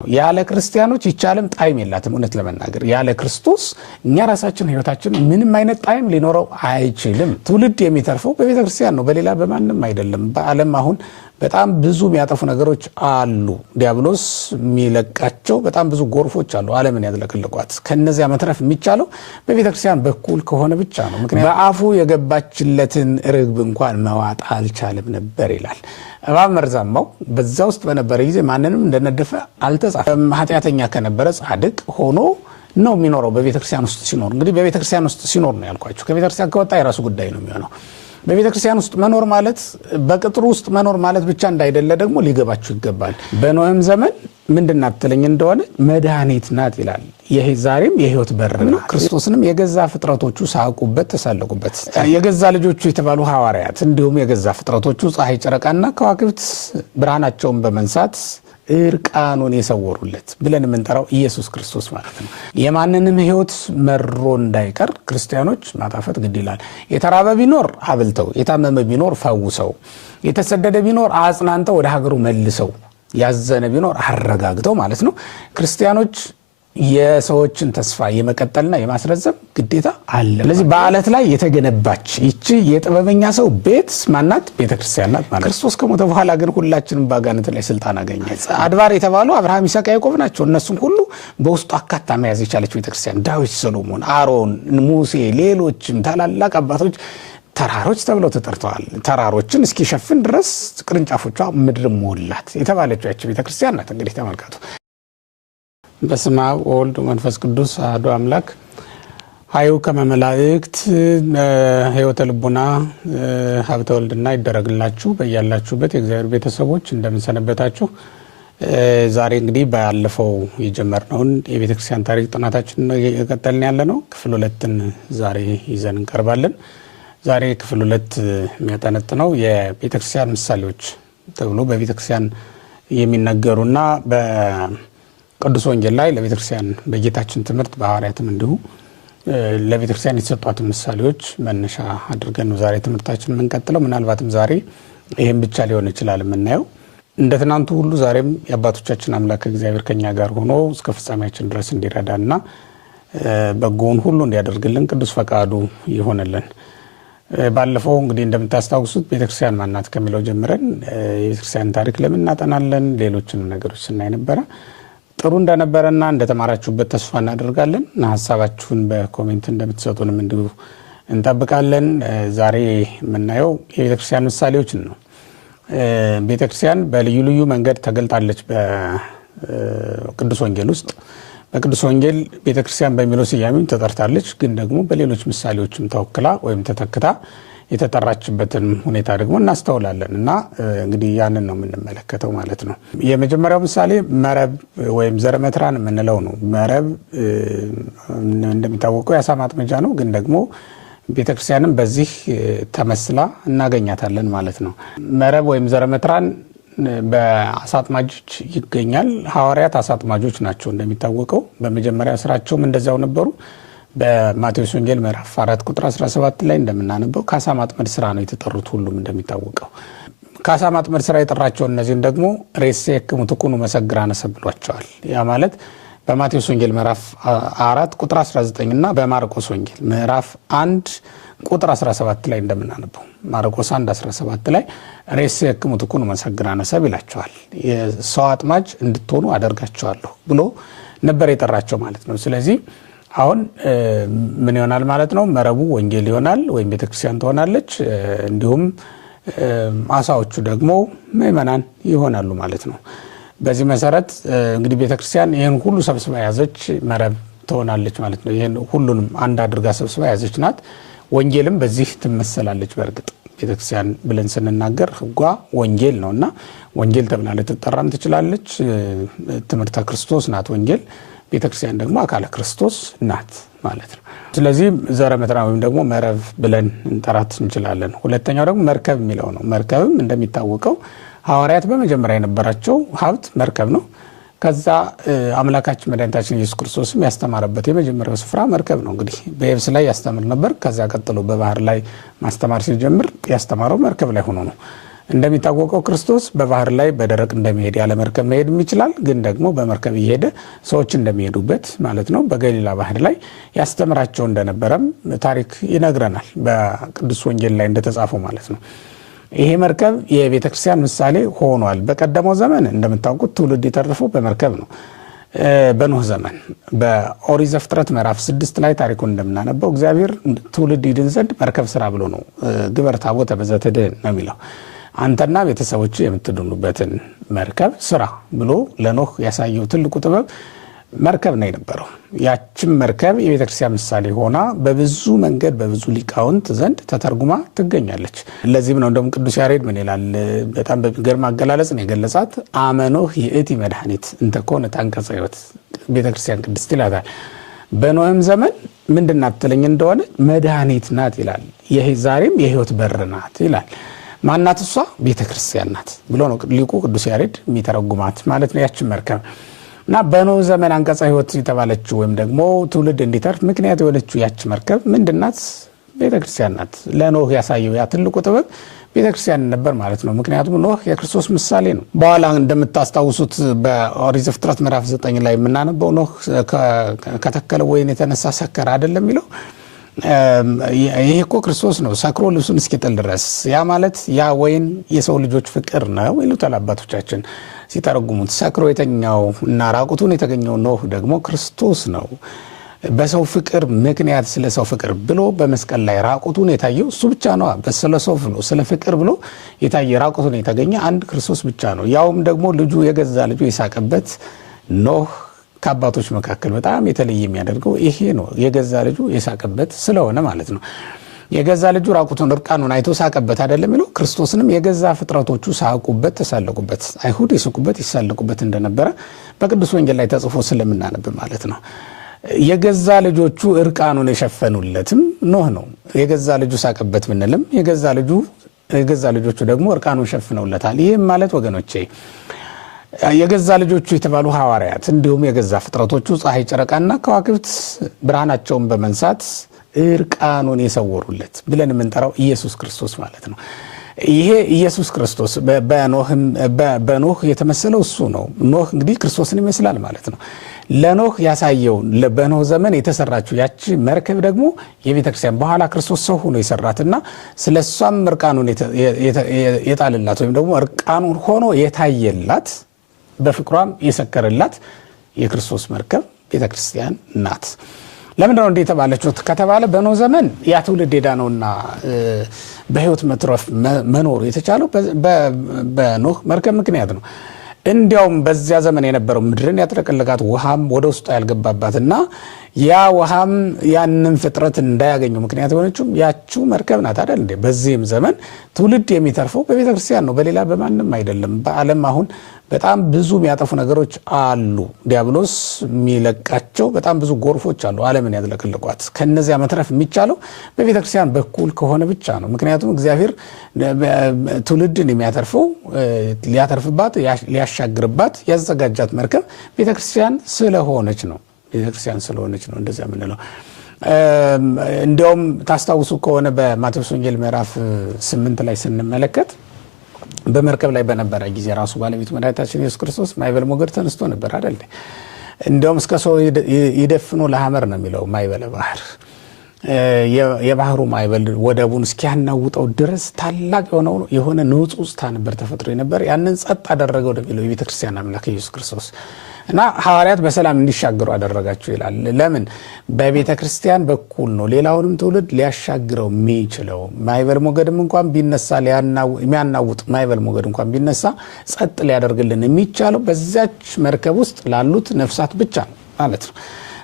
ያለ ክርስቲያኖች ይቻለም ጣይም የላትም እውነት ለመናገር ያለ ክርስቶስ እኛ ራሳችን ህይወታችን ምንም አይነት ጣይም ሊኖረው አይችልም። ትውልድ የሚተርፈው በቤተ ክርስቲያን ነው፣ በሌላ በማንም አይደለም። በዓለም አሁን በጣም ብዙ የሚያጠፉ ነገሮች አሉ። ዲያብሎስ የሚለቃቸው በጣም ብዙ ጎርፎች አሉ ዓለምን ያጥለቀለቋት። ከነዚያ መትረፍ የሚቻለው በቤተ ክርስቲያን በኩል ከሆነ ብቻ ነው። ምክንያቱም በአፉ የገባችለትን ርግብ እንኳን መዋጥ አልቻለም ነበር ይላል። እባብ መርዛማው በዛ ውስጥ በነበረ ጊዜ ማንንም እንደነደፈ አልተጻፈም። ኃጢአተኛ ከነበረ ጻድቅ ሆኖ ነው የሚኖረው በቤተክርስቲያን ውስጥ ሲኖር። እንግዲህ በቤተክርስቲያን ውስጥ ሲኖር ነው ያልኳችሁ። ከቤተክርስቲያን ከወጣ የራሱ ጉዳይ ነው የሚሆነው። በቤተክርስቲያን ውስጥ መኖር ማለት በቅጥሩ ውስጥ መኖር ማለት ብቻ እንዳይደለ ደግሞ ሊገባችሁ ይገባል። በኖህም ዘመን ምንድናት ትለኝ እንደሆነ መድኃኒት ናት ይላል። ይሄ ዛሬም የህይወት በር ነው። ክርስቶስንም የገዛ ፍጥረቶቹ ሳቁበት ተሳለቁበት። የገዛ ልጆቹ የተባሉ ሐዋርያት እንዲሁም የገዛ ፍጥረቶቹ ፀሐይ፣ ጨረቃና ከዋክብት ብርሃናቸውን በመንሳት እርቃኑን የሰወሩለት ብለን የምንጠራው ኢየሱስ ክርስቶስ ማለት ነው። የማንንም ህይወት መሮ እንዳይቀር ክርስቲያኖች ማጣፈጥ ግድ ይላል። የተራበ ቢኖር አብልተው፣ የታመመ ቢኖር ፈውሰው፣ የተሰደደ ቢኖር አጽናንተው ወደ ሀገሩ መልሰው፣ ያዘነ ቢኖር አረጋግተው ማለት ነው። ክርስቲያኖች የሰዎችን ተስፋ የመቀጠልና የማስረዘም ግዴታ አለ። ስለዚህ በአለት ላይ የተገነባች ይቺ የጥበበኛ ሰው ቤት ማናት? ቤተክርስቲያን ናት ማለት። ክርስቶስ ከሞተ በኋላ ግን ሁላችንም ባጋንንት ላይ ስልጣን አገኘ። አድባር የተባሉ አብርሃም፣ ይስሐቅ፣ ያዕቆብ ናቸው። እነሱም ሁሉ በውስጡ አካታ መያዝ የቻለች ቤተክርስቲያን ዳዊት፣ ሰሎሞን፣ አሮን፣ ሙሴ፣ ሌሎችም ታላላቅ አባቶች ተራሮች ተብለው ተጠርተዋል። ተራሮችን እስኪሸፍን ድረስ ቅርንጫፎቿ ምድር ሞላት የተባለችው ያቺ ቤተክርስቲያን ናት። እንግዲህ ተመልከቱ። በስመ አብ ወወልድ ወመንፈስ ቅዱስ አሐዱ አምላክ። ሀዩ ከመመላእክት ሕይወተ ልቡና ሀብተ ወልድና ይደረግላችሁ። በያላችሁበት የእግዚአብሔር ቤተሰቦች እንደምንሰነበታችሁ። ዛሬ እንግዲህ ባለፈው የጀመርነውን የቤተክርስቲያን ታሪክ ጥናታችን እየቀጠልን ያለ ነው። ክፍል 2ን ዛሬ ይዘን እንቀርባለን። ዛሬ ክፍል 2 የሚያጠነጥነው የቤተክርስቲያን ምሳሌዎች ተብሎ በቤተክርስቲያን የሚነገሩና ቅዱስ ወንጌል ላይ ለቤተክርስቲያን በጌታችን ትምህርት በሐዋርያትም እንዲሁ ለቤተክርስቲያን የተሰጧት ምሳሌዎች መነሻ አድርገን ነው ዛሬ ትምህርታችን የምንቀጥለው። ምናልባትም ዛሬ ይሄን ብቻ ሊሆን ይችላል የምናየው። እንደ ትናንቱ ሁሉ ዛሬም የአባቶቻችን አምላክ እግዚአብሔር ከኛ ጋር ሆኖ እስከ ፍጻሜያችን ድረስ እንዲረዳና በጎውን ሁሉ እንዲያደርግልን ቅዱስ ፈቃዱ ይሆንልን። ባለፈው እንግዲህ እንደምታስታውሱት ቤተክርስቲያን ማናት ከሚለው ጀምረን የቤተክርስቲያን ታሪክ ለምን እናጠናለን፣ ሌሎችንም ነገሮች ስናይ ነበረ። ጥሩ እንደነበረና እንደተማራችሁበት ተስፋ እናደርጋለን። ሐሳባችሁን በኮሜንት እንደምትሰጡንም እንዲሁ እንጠብቃለን። ዛሬ የምናየው የቤተክርስቲያን ምሳሌዎችን ነው። ቤተክርስቲያን በልዩ ልዩ መንገድ ተገልጣለች በቅዱስ ወንጌል ውስጥ። በቅዱስ ወንጌል ቤተክርስቲያን በሚለው ስያሜም ተጠርታለች፣ ግን ደግሞ በሌሎች ምሳሌዎችም ተወክላ ወይም ተተክታ የተጠራችበትን ሁኔታ ደግሞ እናስተውላለን እና እንግዲህ ያንን ነው የምንመለከተው ማለት ነው። የመጀመሪያው ምሳሌ መረብ ወይም ዘረመትራን የምንለው ነው። መረብ እንደሚታወቀው የአሳ ማጥመጃ ነው፣ ግን ደግሞ ቤተክርስቲያንም በዚህ ተመስላ እናገኛታለን ማለት ነው። መረብ ወይም ዘረመትራን በአሳ አጥማጆች ይገኛል። ሐዋርያት አሳ አጥማጆች ናቸው እንደሚታወቀው። በመጀመሪያ ስራቸውም እንደዚያው ነበሩ። በማቴዎስ ወንጌል ምዕራፍ 4 ቁጥር 17 ላይ እንደምናነበው ከአሳ ማጥመድ ስራ ነው የተጠሩት። ሁሉም እንደሚታወቀው ከአሳ ማጥመድ ስራ የጠራቸው እነዚህን ደግሞ ሬሴክሙ ትኩኑ መሰግራነ ብሏቸዋል። ያ ማለት በማቴዎስ ወንጌል ምዕራፍ 4 ቁጥር 19 እና በማርቆስ ወንጌል ምዕራፍ 1 ቁጥር 17 ላይ እንደምናነበው ማርቆስ 1:17 ላይ ሬሴክሙ ትኩኑ መሰግራነ ይላቸዋል። የሰው አጥማጅ እንድትሆኑ አደርጋቸዋለሁ ብሎ ነበር የጠራቸው ማለት ነው። ስለዚህ አሁን ምን ይሆናል ማለት ነው? መረቡ ወንጌል ይሆናል ወይም ቤተክርስቲያን ትሆናለች። እንዲሁም አሳዎቹ ደግሞ ምእመናን ይሆናሉ ማለት ነው። በዚህ መሰረት እንግዲህ ቤተክርስቲያን ይህን ሁሉ ሰብስባ ያዘች መረብ ትሆናለች ማለት ነው። ይህን ሁሉንም አንድ አድርጋ ሰብስባ ያዘች ናት። ወንጌልም በዚህ ትመሰላለች። በእርግጥ ቤተክርስቲያን ብለን ስንናገር ህጓ ወንጌል ነውና ወንጌል ተብላ ልትጠራም ትችላለች። ትምህርተ ክርስቶስ ናት ወንጌል። ቤተክርስቲያን ደግሞ አካለ ክርስቶስ ናት ማለት ነው። ስለዚህ ዘረመትራን ወይም ደግሞ መረብ ብለን እንጠራት እንችላለን። ሁለተኛው ደግሞ መርከብ የሚለው ነው። መርከብም እንደሚታወቀው ሐዋርያት በመጀመሪያ የነበራቸው ሀብት መርከብ ነው። ከዛ አምላካችን መድኃኒታችን ኢየሱስ ክርስቶስም ያስተማረበት የመጀመሪያው ስፍራ መርከብ ነው። እንግዲህ በየብስ ላይ ያስተምር ነበር። ከዛ ቀጥሎ በባህር ላይ ማስተማር ሲጀምር ያስተማረው መርከብ ላይ ሆኖ ነው። እንደሚታወቀው ክርስቶስ በባህር ላይ በደረቅ እንደሚሄድ ያለ መርከብ መሄድ ይችላል። ግን ደግሞ በመርከብ እየሄደ ሰዎች እንደሚሄዱበት ማለት ነው በገሊላ ባህር ላይ ያስተምራቸው እንደነበረም ታሪክ ይነግረናል። በቅዱስ ወንጌል ላይ እንደተጻፈው ማለት ነው። ይሄ መርከብ የቤተክርስቲያን ምሳሌ ሆኗል። በቀደመው ዘመን እንደምታውቁት ትውልድ የተረፈው በመርከብ ነው። በኖህ ዘመን በኦሪት ዘፍጥረት ምዕራፍ 6 ላይ ታሪኩን እንደምናነበው እግዚአብሔር ትውልድ ይድን ዘንድ መርከብ ስራ ብሎ ነው ግበር ታቦተ በዘትድህን ነው የሚለው። አንተና ቤተሰቦች የምትድኑበትን መርከብ ስራ ብሎ ለኖህ ያሳየው ትልቁ ጥበብ መርከብ ነው የነበረው። ያችም መርከብ የቤተክርስቲያን ምሳሌ ሆና በብዙ መንገድ በብዙ ሊቃውንት ዘንድ ተተርጉማ ትገኛለች። ለዚህም ነው እንደውም ቅዱስ ያሬድ ምን ይላል? በጣም በግርማ አገላለጽ ነው የገለጻት። አመኖህ ይእቲ መድኃኒት እንተ ኮነት አንቀጸ ሕይወት ቤተክርስቲያን ቅድስት ይላታል። በኖህም ዘመን ምንድናት ትለኝ እንደሆነ መድኃኒት ናት ይላል። ዛሬም የሕይወት በር ናት ይላል። ማናት እሷ? ቤተክርስቲያን ናት ብሎ ነው ሊቁ ቅዱስ ያሬድ የሚተረጉማት ማለት ነው ያችን መርከብ እና በኖህ ዘመን አንቀጸ ሕይወት የተባለችው ወይም ደግሞ ትውልድ እንዲተርፍ ምክንያት የሆነችው ያች መርከብ ምንድናት? ቤተክርስቲያን ናት። ለኖህ ያሳየው ያ ትልቁ ጥበብ ቤተክርስቲያን ነበር ማለት ነው። ምክንያቱም ኖህ የክርስቶስ ምሳሌ ነው። በኋላ እንደምታስታውሱት በኦሪት ዘፍጥረት ምዕራፍ 9 ላይ የምናነበው ኖህ ከተከለው ወይን የተነሳ ሰከረ አይደለም የሚለው። ይሄ እኮ ክርስቶስ ነው ሰክሮ ልብሱን እስኪጥል ድረስ። ያ ማለት ያ ወይን የሰው ልጆች ፍቅር ነው ይሉታል አባቶቻችን ሲተረጉሙት። ሰክሮ የተኛው እና ራቁቱን የተገኘው ኖህ ደግሞ ክርስቶስ ነው። በሰው ፍቅር ምክንያት ስለ ሰው ፍቅር ብሎ በመስቀል ላይ ራቁቱን የታየው እሱ ብቻ ነው። ስለ ሰው ብሎ ስለ ፍቅር ብሎ የታየ ራቁቱን የተገኘ አንድ ክርስቶስ ብቻ ነው። ያውም ደግሞ ልጁ የገዛ ልጁ የሳቀበት ኖህ ከአባቶች መካከል በጣም የተለየ የሚያደርገው ይሄ ነው። የገዛ ልጁ የሳቀበት ስለሆነ ማለት ነው። የገዛ ልጁ ራቁቱን እርቃኑን አይቶ ሳቀበት አይደለም የሚለው። ክርስቶስንም የገዛ ፍጥረቶቹ ሳቁበት፣ ተሳለቁበት። አይሁድ ይስቁበት ይሳለቁበት እንደነበረ በቅዱስ ወንጌል ላይ ተጽፎ ስለምናነብ ማለት ነው። የገዛ ልጆቹ እርቃኑን የሸፈኑለትም ኖህ ነው። የገዛ ልጁ ሳቀበት ብንልም የገዛ ልጆቹ ደግሞ እርቃኑን ሸፍነውለታል። ይህም ማለት ወገኖቼ የገዛ ልጆቹ የተባሉ ሐዋርያት እንዲሁም የገዛ ፍጥረቶቹ ፀሐይ፣ ጨረቃና ከዋክብት ብርሃናቸውን በመንሳት እርቃኑን የሰወሩለት ብለን የምንጠራው ኢየሱስ ክርስቶስ ማለት ነው። ይሄ ኢየሱስ ክርስቶስ በኖህ የተመሰለው እሱ ነው። ኖህ እንግዲህ ክርስቶስን ይመስላል ማለት ነው። ለኖህ ያሳየው በኖህ ዘመን የተሰራችው ያቺ መርከብ ደግሞ የቤተክርስቲያን በኋላ ክርስቶስ ሰው ሆኖ የሰራትና ስለሷም እርቃኑን የጣልላት ወይም ደግሞ እርቃኑን ሆኖ የታየላት በፍቅሯም የሰከረላት የክርስቶስ መርከብ ቤተክርስቲያን ናት። ለምንድን ነው እንዴ የተባለችው ከተባለ በኖህ ዘመን ያ ትውልድ ሄዳነውና በሕይወት መትረፍ መኖር የተቻለው በኖህ መርከብ ምክንያት ነው። እንዲያውም በዚያ ዘመን የነበረው ምድርን ያጥለቀለቃት ውሃም ወደ ውስጡ ያልገባባትና ያ ውሃም ያንን ፍጥረት እንዳያገኘው ምክንያት የሆነችው ያቺው መርከብ ናት አይደል እንዴ? በዚህም ዘመን ትውልድ የሚተርፈው በቤተክርስቲያን ነው፣ በሌላ በማንም አይደለም። በዓለም አሁን በጣም ብዙ የሚያጠፉ ነገሮች አሉ። ዲያብሎስ የሚለቃቸው በጣም ብዙ ጎርፎች አሉ ዓለምን ያጥለቀለቋት። ከነዚያ መትረፍ የሚቻለው በቤተክርስቲያን በኩል ከሆነ ብቻ ነው። ምክንያቱም እግዚአብሔር ትውልድን የሚያተርፈው ሊያተርፍባት ሊያሻግርባት ያዘጋጃት መርከብ ቤተክርስቲያን ስለሆነች ነው። እንደዚያ የምንለው። እንዲያውም ታስታውሱ ከሆነ በማቴዎስ ወንጌል ምዕራፍ 8 ላይ ስንመለከት በመርከብ ላይ በነበረ ጊዜ ራሱ ባለቤቱ መድኃኒታችን ኢየሱስ ክርስቶስ ማዕበል ሞገድ ተነስቶ ነበር አይደል? እንዲያውም እስከ ሰው ይደፍኖ ለሐመር ነው የሚለው ማዕበለ ባህር። የባህሩ ማዕበል ወደቡን እስኪያናውጠው ድረስ ታላቅ የሆነ ንውጽውጽታ ነበር ተፈጥሮ ነበር። ያንን ጸጥ አደረገው እንደሚለው የቤተክርስቲያን አምላክ ኢየሱስ ክርስቶስ እና ሐዋርያት በሰላም እንዲሻገሩ አደረጋቸው ይላል። ለምን? በቤተ ክርስቲያን በኩል ነው ሌላውንም ትውልድ ሊያሻግረው የሚችለው። ማዕበል ሞገድም እንኳን ቢነሳ የሚያናውጥ ማዕበል ሞገድ እንኳን ቢነሳ ጸጥ ሊያደርግልን የሚቻለው በዚያች መርከብ ውስጥ ላሉት ነፍሳት ብቻ ነው ማለት ነው።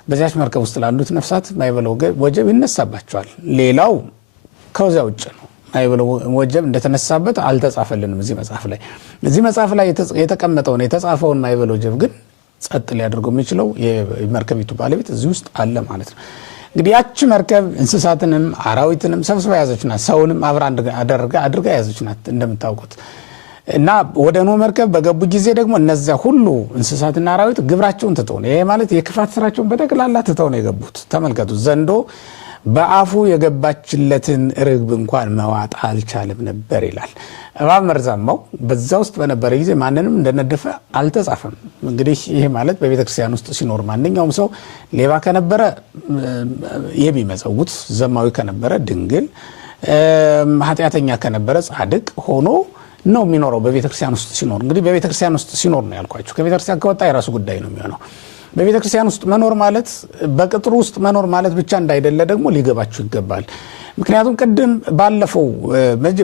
በዚያች መርከብ ውስጥ ላሉት ነፍሳት ማዕበል ወጀብ ይነሳባቸዋል። ሌላው ከዚያ ውጭ ነው። ማዕበል ወጀብ እንደተነሳበት አልተጻፈልንም እዚህ መጽሐፍ ላይ የተቀመጠውን የተጻፈውን ማዕበል ወጀብ ግን ጸጥ ሊያደርገው የሚችለው የመርከቢቱ ባለቤት እዚህ ውስጥ አለ ማለት ነው። እንግዲህ ያቺ መርከብ እንስሳትንም አራዊትንም ሰብስባ ያዘች ናት። ሰውንም አብራ አድርጋ ያዘች ናት እንደምታውቁት። እና ወደ ኖህ መርከብ በገቡ ጊዜ ደግሞ እነዚያ ሁሉ እንስሳትና አራዊት ግብራቸውን ትተው ነው። ይሄ ማለት የክፋት ስራቸውን በጠቅላላ ትተው ነው የገቡት። ተመልከቱ፣ ዘንዶ በአፉ የገባችለትን ርግብ እንኳን መዋጥ አልቻለም ነበር ይላል። እባብ መርዛማው በዛ ውስጥ በነበረ ጊዜ ማንንም እንደነደፈ አልተጻፈም። እንግዲህ ይሄ ማለት በቤተክርስቲያን ውስጥ ሲኖር ማንኛውም ሰው ሌባ ከነበረ የሚመጸውት፣ ዘማዊ ከነበረ ድንግል፣ ኃጢአተኛ ከነበረ ጻድቅ ሆኖ ነው የሚኖረው በቤተክርስቲያን ውስጥ ሲኖር። እንግዲህ በቤተክርስቲያን ውስጥ ሲኖር ነው ያልኳችሁ። ከቤተክርስቲያን ከወጣ የራሱ ጉዳይ ነው የሚሆነው። በቤተክርስቲያን ውስጥ መኖር ማለት በቅጥሩ ውስጥ መኖር ማለት ብቻ እንዳይደለ ደግሞ ሊገባችሁ ይገባል። ምክንያቱም ቅድም ባለፈው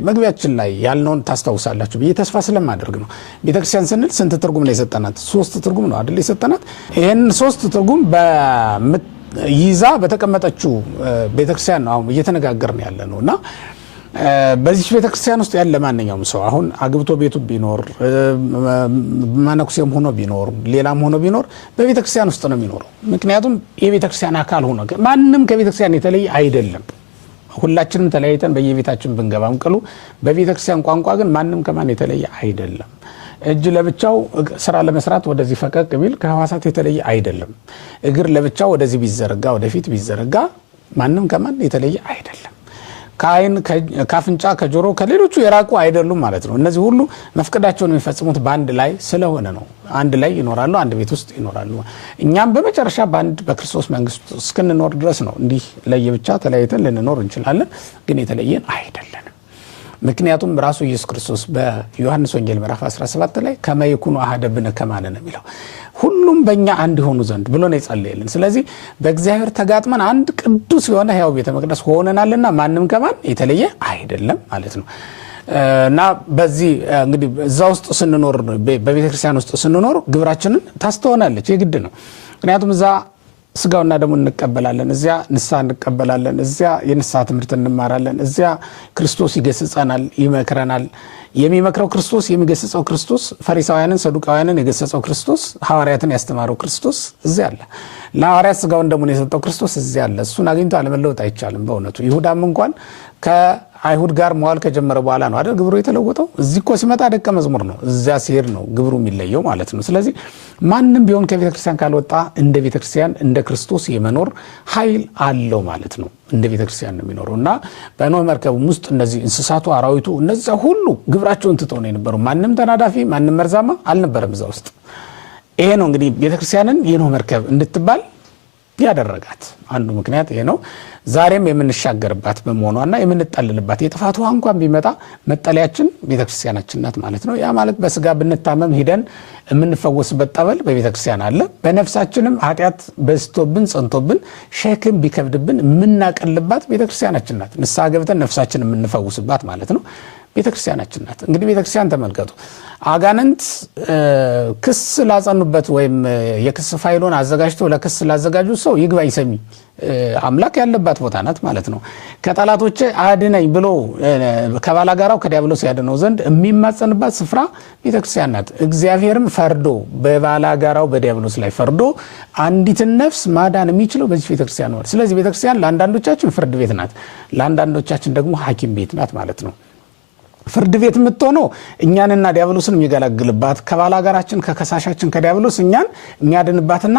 መግቢያችን ላይ ያልነውን ታስታውሳላችሁ ብዬ ተስፋ ስለማደርግ ነው። ቤተክርስቲያን ስንል ስንት ትርጉም ነው የሰጠናት? 3 ትርጉም ነው አይደል የሰጠናት? ይሄን 3 ትርጉም ይዛ በተቀመጠችው ቤተክርስቲያን ነው አሁን እየተነጋገርን ያለ ነውና በዚህ ቤተክርስቲያን ውስጥ ያለ ማንኛውም ሰው አሁን አግብቶ ቤቱ ቢኖር ማነኩሴም ሆኖ ቢኖር ሌላም ሆኖ ቢኖር በቤተክርስቲያን ውስጥ ነው የሚኖረው። ምክንያቱም የቤተክርስቲያን አካል ሆኖ ማንንም ከቤተክርስቲያን የተለየ አይደለም። ሁላችንም ተለያይተን በየቤታችን ብንገባም ቅሉ በቤተክርስቲያን ቋንቋ ግን ማንም ከማን የተለየ አይደለም። እጅ ለብቻው ስራ ለመስራት ወደዚህ ፈቀቅ ቢል ከህዋሳት የተለየ አይደለም። እግር ለብቻው ወደዚህ ቢዘረጋ ወደፊት ቢዘረጋ ማንም ከማን የተለየ አይደለም። ከአይን ከአፍንጫ ከጆሮ ከሌሎቹ የራቁ አይደሉም ማለት ነው። እነዚህ ሁሉ መፍቀዳቸውን የሚፈጽሙት በአንድ ላይ ስለሆነ ነው። አንድ ላይ ይኖራሉ፣ አንድ ቤት ውስጥ ይኖራሉ። እኛም በመጨረሻ በአንድ በክርስቶስ መንግስት እስክንኖር ድረስ ነው እንዲህ ለየብቻ ተለያይተን ልንኖር እንችላለን፣ ግን የተለየን አይደለንም። ምክንያቱም ራሱ ኢየሱስ ክርስቶስ በዮሐንስ ወንጌል ምዕራፍ 17 ላይ ከመ ይኩኑ አሐደ ብነ ከማነ ነው የሚለው። ሁሉም በእኛ አንድ ይሆኑ ዘንድ ብሎ ነው የጸለየልን። ስለዚህ በእግዚአብሔር ተጋጥመን አንድ ቅዱስ የሆነ ሕያው ቤተ መቅደስ ሆነናልና ማንም ከማን የተለየ አይደለም ማለት ነው። እና በዚህ እንግዲህ እዛ ውስጥ ስንኖር በቤተክርስቲያን ውስጥ ስንኖር ግብራችንን ታስተውናለች፣ የግድ ነው። ምክንያቱም እዛ ስጋውና ደሙ እንቀበላለን፣ እዚያ ንስሐ እንቀበላለን፣ እዚያ የንስሐ ትምህርት እንማራለን፣ እዚያ ክርስቶስ ይገስጸናል፣ ይመክረናል። የሚመክረው ክርስቶስ፣ የሚገስጸው ክርስቶስ፣ ፈሪሳውያንን ሰዱቃውያንን የገሰጸው ክርስቶስ፣ ሐዋርያትን ያስተማረው ክርስቶስ እዚያ አለ። ለሐዋርያት ስጋውን ደሙን የሰጠው ክርስቶስ እዚያ አለ። እሱን አግኝቶ አለመለወጥ አይቻልም በእውነቱ። ይሁዳም እንኳን ከአይሁድ ጋር መዋል ከጀመረ በኋላ ነው አይደል ግብሩ የተለወጠው። እዚህ እኮ ሲመጣ ደቀ መዝሙር ነው፣ እዚያ ሲሄድ ነው ግብሩ የሚለየው ማለት ነው። ስለዚህ ማንም ቢሆን ከቤተክርስቲያን ካልወጣ እንደ ቤተክርስቲያን እንደ ክርስቶስ የመኖር ኃይል አለው ማለት ነው። እንደ ቤተክርስቲያን ነው የሚኖረው እና በኖህ መርከብ ውስጥ እነዚህ እንስሳቱ፣ አራዊቱ እነዚያ ሁሉ ግብራቸውን ትተው ነው የነበሩ። ማንም ተናዳፊ፣ ማንም መርዛማ አልነበረም እዛ ውስጥ። ይሄ ነው እንግዲህ ቤተክርስቲያንን የኖህ መርከብ እንድትባል ያደረጋት አንዱ ምክንያት ይሄ ነው። ዛሬም የምንሻገርባት በመሆኗና የምንጠልልባት የጥፋት ውሃ እንኳን ቢመጣ መጠለያችን ቤተክርስቲያናችን ናት ማለት ነው። ያ ማለት በስጋ ብንታመም ሂደን የምንፈወስበት ጠበል በቤተክርስቲያን አለ። በነፍሳችንም ኃጢአት በዝቶብን ጸንቶብን ሸክም ቢከብድብን የምናቀልባት ቤተክርስቲያናችን ናት። ንስሐ ገብተን ነፍሳችን የምንፈውስባት ማለት ነው ቤተክርስቲያናችን ናት። እንግዲህ ቤተክርስቲያን ተመልከቱ። አጋንንት ክስ ላጸኑበት ወይም የክስ ፋይሉን አዘጋጅቶ ለክስ ላዘጋጁ ሰው ይግባኝ ሰሚ አምላክ ያለባት ቦታ ናት ማለት ነው። ከጠላቶቼ አድነኝ ብሎ ከባላጋራው ከዲያብሎስ ያድነው ዘንድ የሚማጸንባት ስፍራ ቤተክርስቲያን ናት። እግዚአብሔርም ፈርዶ በባላጋራው በዲያብሎስ ላይ ፈርዶ አንዲትን ነፍስ ማዳን የሚችለው በዚህ ቤተክርስቲያን ነው። ስለዚህ ቤተክርስቲያን ለአንዳንዶቻችን ፍርድ ቤት ናት፣ ለአንዳንዶቻችን ደግሞ ሐኪም ቤት ናት ማለት ነው። ፍርድ ቤት የምትሆነው እኛንና ዲያብሎስን የሚገላግልባት ከባላጋራችን ከከሳሻችን ከዲያብሎስ እኛን የሚያድንባትና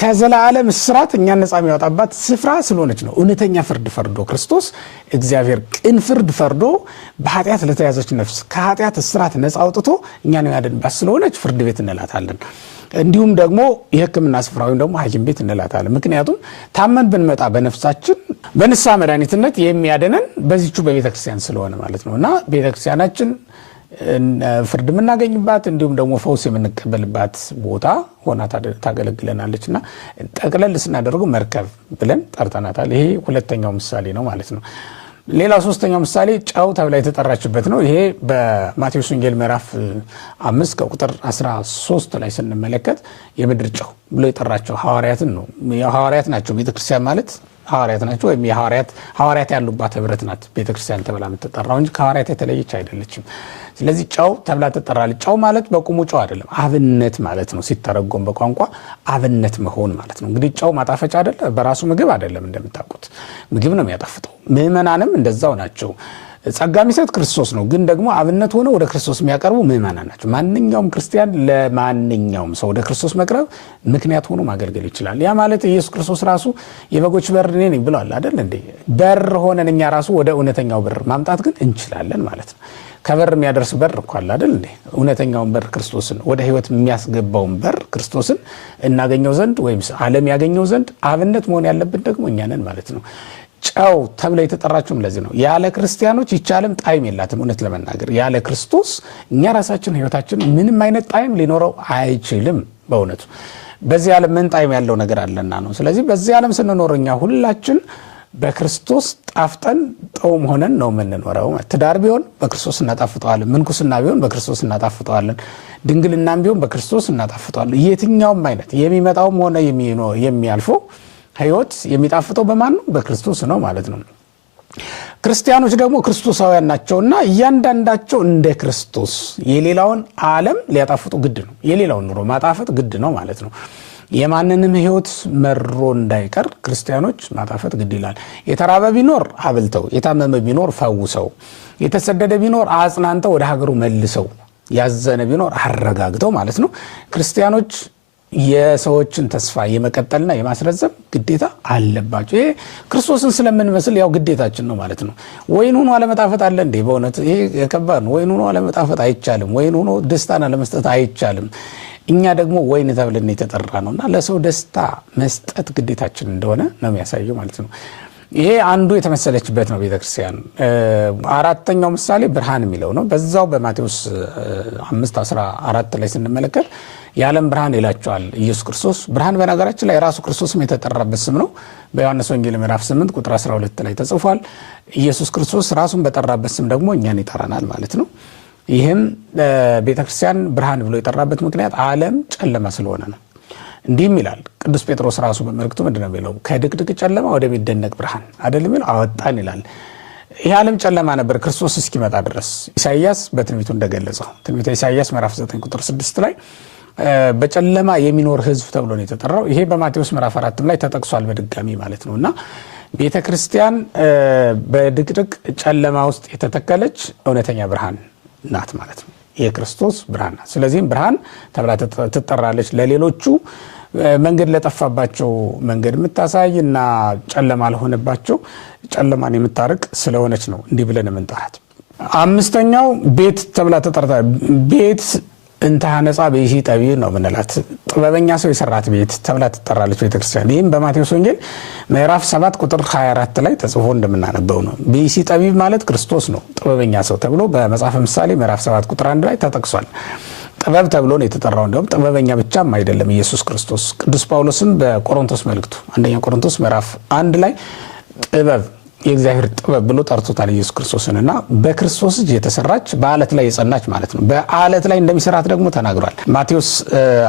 ከዘላለም እስራት እኛን ነፃ የሚያወጣባት ስፍራ ስለሆነች ነው። እውነተኛ ፍርድ ፈርዶ ክርስቶስ እግዚአብሔር ቅን ፍርድ ፈርዶ በኃጢአት ለተያዘች ነፍስ ከኃጢአት እስራት ነፃ አውጥቶ እኛን የሚያድንባት ስለሆነች ፍርድ ቤት እንላታለን። እንዲሁም ደግሞ የሕክምና ስፍራ ወይም ደግሞ ሐኪም ቤት እንላታለን። ምክንያቱም ታመን ብንመጣ በነፍሳችን በንስሐ መድኃኒትነት የሚያድነን በዚቹ በቤተክርስቲያን ስለሆነ ማለት ነው። እና ቤተክርስቲያናችን ፍርድ የምናገኝባት እንዲሁም ደግሞ ፈውስ የምንቀበልባት ቦታ ሆና ታገለግለናለች። እና ጠቅለል ስናደርገው መርከብ ብለን ጠርተናታል። ይሄ ሁለተኛው ምሳሌ ነው ማለት ነው። ሌላው ሶስተኛው ምሳሌ ጨው ተብላ የተጠራችበት ነው። ይሄ በማቴዎስ ወንጌል ምዕራፍ 5 ከቁጥር 13 ላይ ስንመለከት የምድር ጨው ብሎ የጠራቸው ሐዋርያትን ነው። ሐዋርያት ናቸው። ቤተክርስቲያን ማለት ሐዋርያት ናቸው፣ ወይም ሐዋርያት ያሉባት ህብረት ናት ቤተክርስቲያን ተብላ የምትጠራው እንጂ ከሐዋርያት የተለየች አይደለችም። ስለዚህ ጨው ተብላ ትጠራለች። ጨው ማለት በቁሙ ጨው አይደለም፣ አብነት ማለት ነው። ሲተረጎም በቋንቋ አብነት መሆን ማለት ነው። እንግዲህ ጨው ማጣፈጫ አይደለም፣ በራሱ ምግብ አይደለም። እንደምታውቁት ምግብ ነው የሚያጣፍጠው። ምእመናንም እንደዛው ናቸው። ጸጋ የሚሰጥ ክርስቶስ ነው። ግን ደግሞ አብነት ሆነ ወደ ክርስቶስ የሚያቀርቡ ምእመናን ናቸው። ማንኛውም ክርስቲያን ለማንኛውም ሰው ወደ ክርስቶስ መቅረብ ምክንያት ሆኖ ማገልገል ይችላል። ያ ማለት ኢየሱስ ክርስቶስ ራሱ የበጎች በር እኔ ነኝ ብሏል አይደል እንዴ? በር ሆነን እኛ ራሱ ወደ እውነተኛው በር ማምጣት ግን እንችላለን ማለት ነው። ከበር የሚያደርስ በር እኮ አለ አይደል እንዴ? እውነተኛውን በር ክርስቶስን ወደ ህይወት የሚያስገባውን በር ክርስቶስን እናገኘው ዘንድ ወይም ዓለም ያገኘው ዘንድ አብነት መሆን ያለብን ደግሞ እኛ ነን ማለት ነው። ጨው ተብለ የተጠራችሁም ለዚህ ነው። ያለ ክርስቲያኖች ይህች ዓለም ጣዕም የላትም። እውነት ለመናገር ያለ ክርስቶስ እኛ ራሳችን ህይወታችን ምንም አይነት ጣዕም ሊኖረው አይችልም። በእውነቱ በዚህ ዓለም ምን ጣዕም ያለው ነገር አለና ነው። ስለዚህ በዚህ ዓለም ስንኖር እኛ ሁላችን በክርስቶስ ጣፍጠን ጣዕም ሆነን ነው የምንኖረው። ትዳር ቢሆን በክርስቶስ እናጣፍጠዋለን። ምንኩስና ቢሆን በክርስቶስ እናጣፍጠዋለን። ድንግልናም ቢሆን በክርስቶስ እናጣፍጠዋለን። የትኛውም አይነት የሚመጣውም ሆነ የሚያልፈው ህይወት የሚጣፍጠው በማን ነው? በክርስቶስ ነው ማለት ነው። ክርስቲያኖች ደግሞ ክርስቶሳውያን ናቸውና እያንዳንዳቸው እንደ ክርስቶስ የሌላውን ዓለም ሊያጣፍጡ ግድ ነው። የሌላውን ኑሮ ማጣፈጥ ግድ ነው ማለት ነው። የማንንም ህይወት መሮ እንዳይቀር ክርስቲያኖች ማጣፈጥ ግድ ይላል። የተራበ ቢኖር አብልተው፣ የታመመ ቢኖር ፈውሰው፣ የተሰደደ ቢኖር አጽናንተው ወደ ሀገሩ መልሰው፣ ያዘነ ቢኖር አረጋግተው ማለት ነው። ክርስቲያኖች የሰዎችን ተስፋ የመቀጠልና የማስረዘም ግዴታ አለባቸው። ይሄ ክርስቶስን ስለምንመስል ያው ግዴታችን ነው ማለት ነው። ወይን ሆኖ አለመጣፈጥ አለ እንዴ? በእውነት ይሄ ከባድ ነው። ወይን ሆኖ አለመጣፈጥ አይቻልም። ወይን ሆኖ ደስታን አለመስጠት አይቻልም። እኛ ደግሞ ወይን ተብለን የተጠራ ነውና ለሰው ደስታ መስጠት ግዴታችን እንደሆነ ነው የሚያሳየው ማለት ነው። ይሄ አንዱ የተመሰለችበት ነው ቤተክርስቲያን። አራተኛው ምሳሌ ብርሃን የሚለው ነው። በዛው በማቴዎስ 5:14 ላይ ስንመለከት የዓለም ብርሃን ይላቸዋል ኢየሱስ ክርስቶስ። ብርሃን በነገራችን ላይ ራሱ ክርስቶስም የተጠራበት ስም ነው። በዮሐንስ ወንጌል ምዕራፍ 8 ቁጥር 12 ላይ ተጽፏል። ኢየሱስ ክርስቶስ ራሱን በጠራበት ስም ደግሞ እኛን ይጠራናል ማለት ነው። ይህም ቤተክርስቲያን ብርሃን ብሎ የጠራበት ምክንያት ዓለም ጨለማ ስለሆነ ነው። እንዲህም ይላል ቅዱስ ጴጥሮስ ራሱ በመልእክቱ ምንድነው የሚለው? ከድቅድቅ ጨለማ ወደሚደነቅ ብርሃን አይደለም የሚለው አወጣን ይላል። ይህ ዓለም ጨለማ ነበር ክርስቶስ እስኪመጣ ድረስ። ኢሳይያስ በትንቢቱ እንደገለጸው ትንቢተ ኢሳይያስ ምዕራፍ 9 ቁጥር 6 ላይ በጨለማ የሚኖር ህዝብ ተብሎ ነው የተጠራው። ይሄ በማቴዎስ ምዕራፍ 4 ላይ ተጠቅሷል በድጋሚ ማለት ነውና ቤተክርስቲያን በድቅድቅ ጨለማ ውስጥ የተተከለች እውነተኛ ብርሃን ናት ማለት ነው። የክርስቶስ ብርሃን ናት። ስለዚህም ብርሃን ተብላ ትጠራለች። ለሌሎቹ መንገድ ለጠፋባቸው መንገድ የምታሳይ እና ጨለማ ለሆነባቸው ጨለማን የምታርቅ ስለሆነች ነው እንዲህ ብለን የምንጠራት። አምስተኛው ቤት ተብላ ተጠርታ ቤት እንታነጻ በይሲ ጠቢብ ነው ምንላት። ጥበበኛ ሰው የሰራት ቤት ተብላ ትጠራለች ቤተክርስቲያን። ይህም በማቴዎስ ወንጌል ምዕራፍ 7 ቁጥር 24 ላይ ተጽፎ እንደምናነበው ነው። በይሲ ጠቢብ ማለት ክርስቶስ ነው ጥበበኛ ሰው ተብሎ በመጽሐፈ ምሳሌ ምዕራፍ 7 ቁጥር 1 ላይ ተጠቅሷል። ጥበብ ተብሎ ነው የተጠራው። እንደውም ጥበበኛ ብቻም አይደለም ኢየሱስ ክርስቶስ። ቅዱስ ጳውሎስም በቆሮንቶስ መልእክቱ አንደኛ ቆሮንቶስ ምዕራፍ 1 ላይ ጥበብ የእግዚአብሔር ጥበብ ብሎ ጠርቶታል ኢየሱስ ክርስቶስንና በክርስቶስ እጅ የተሰራች በአለት ላይ የጸናች ማለት ነው። በአለት ላይ እንደሚሰራት ደግሞ ተናግሯል። ማቴዎስ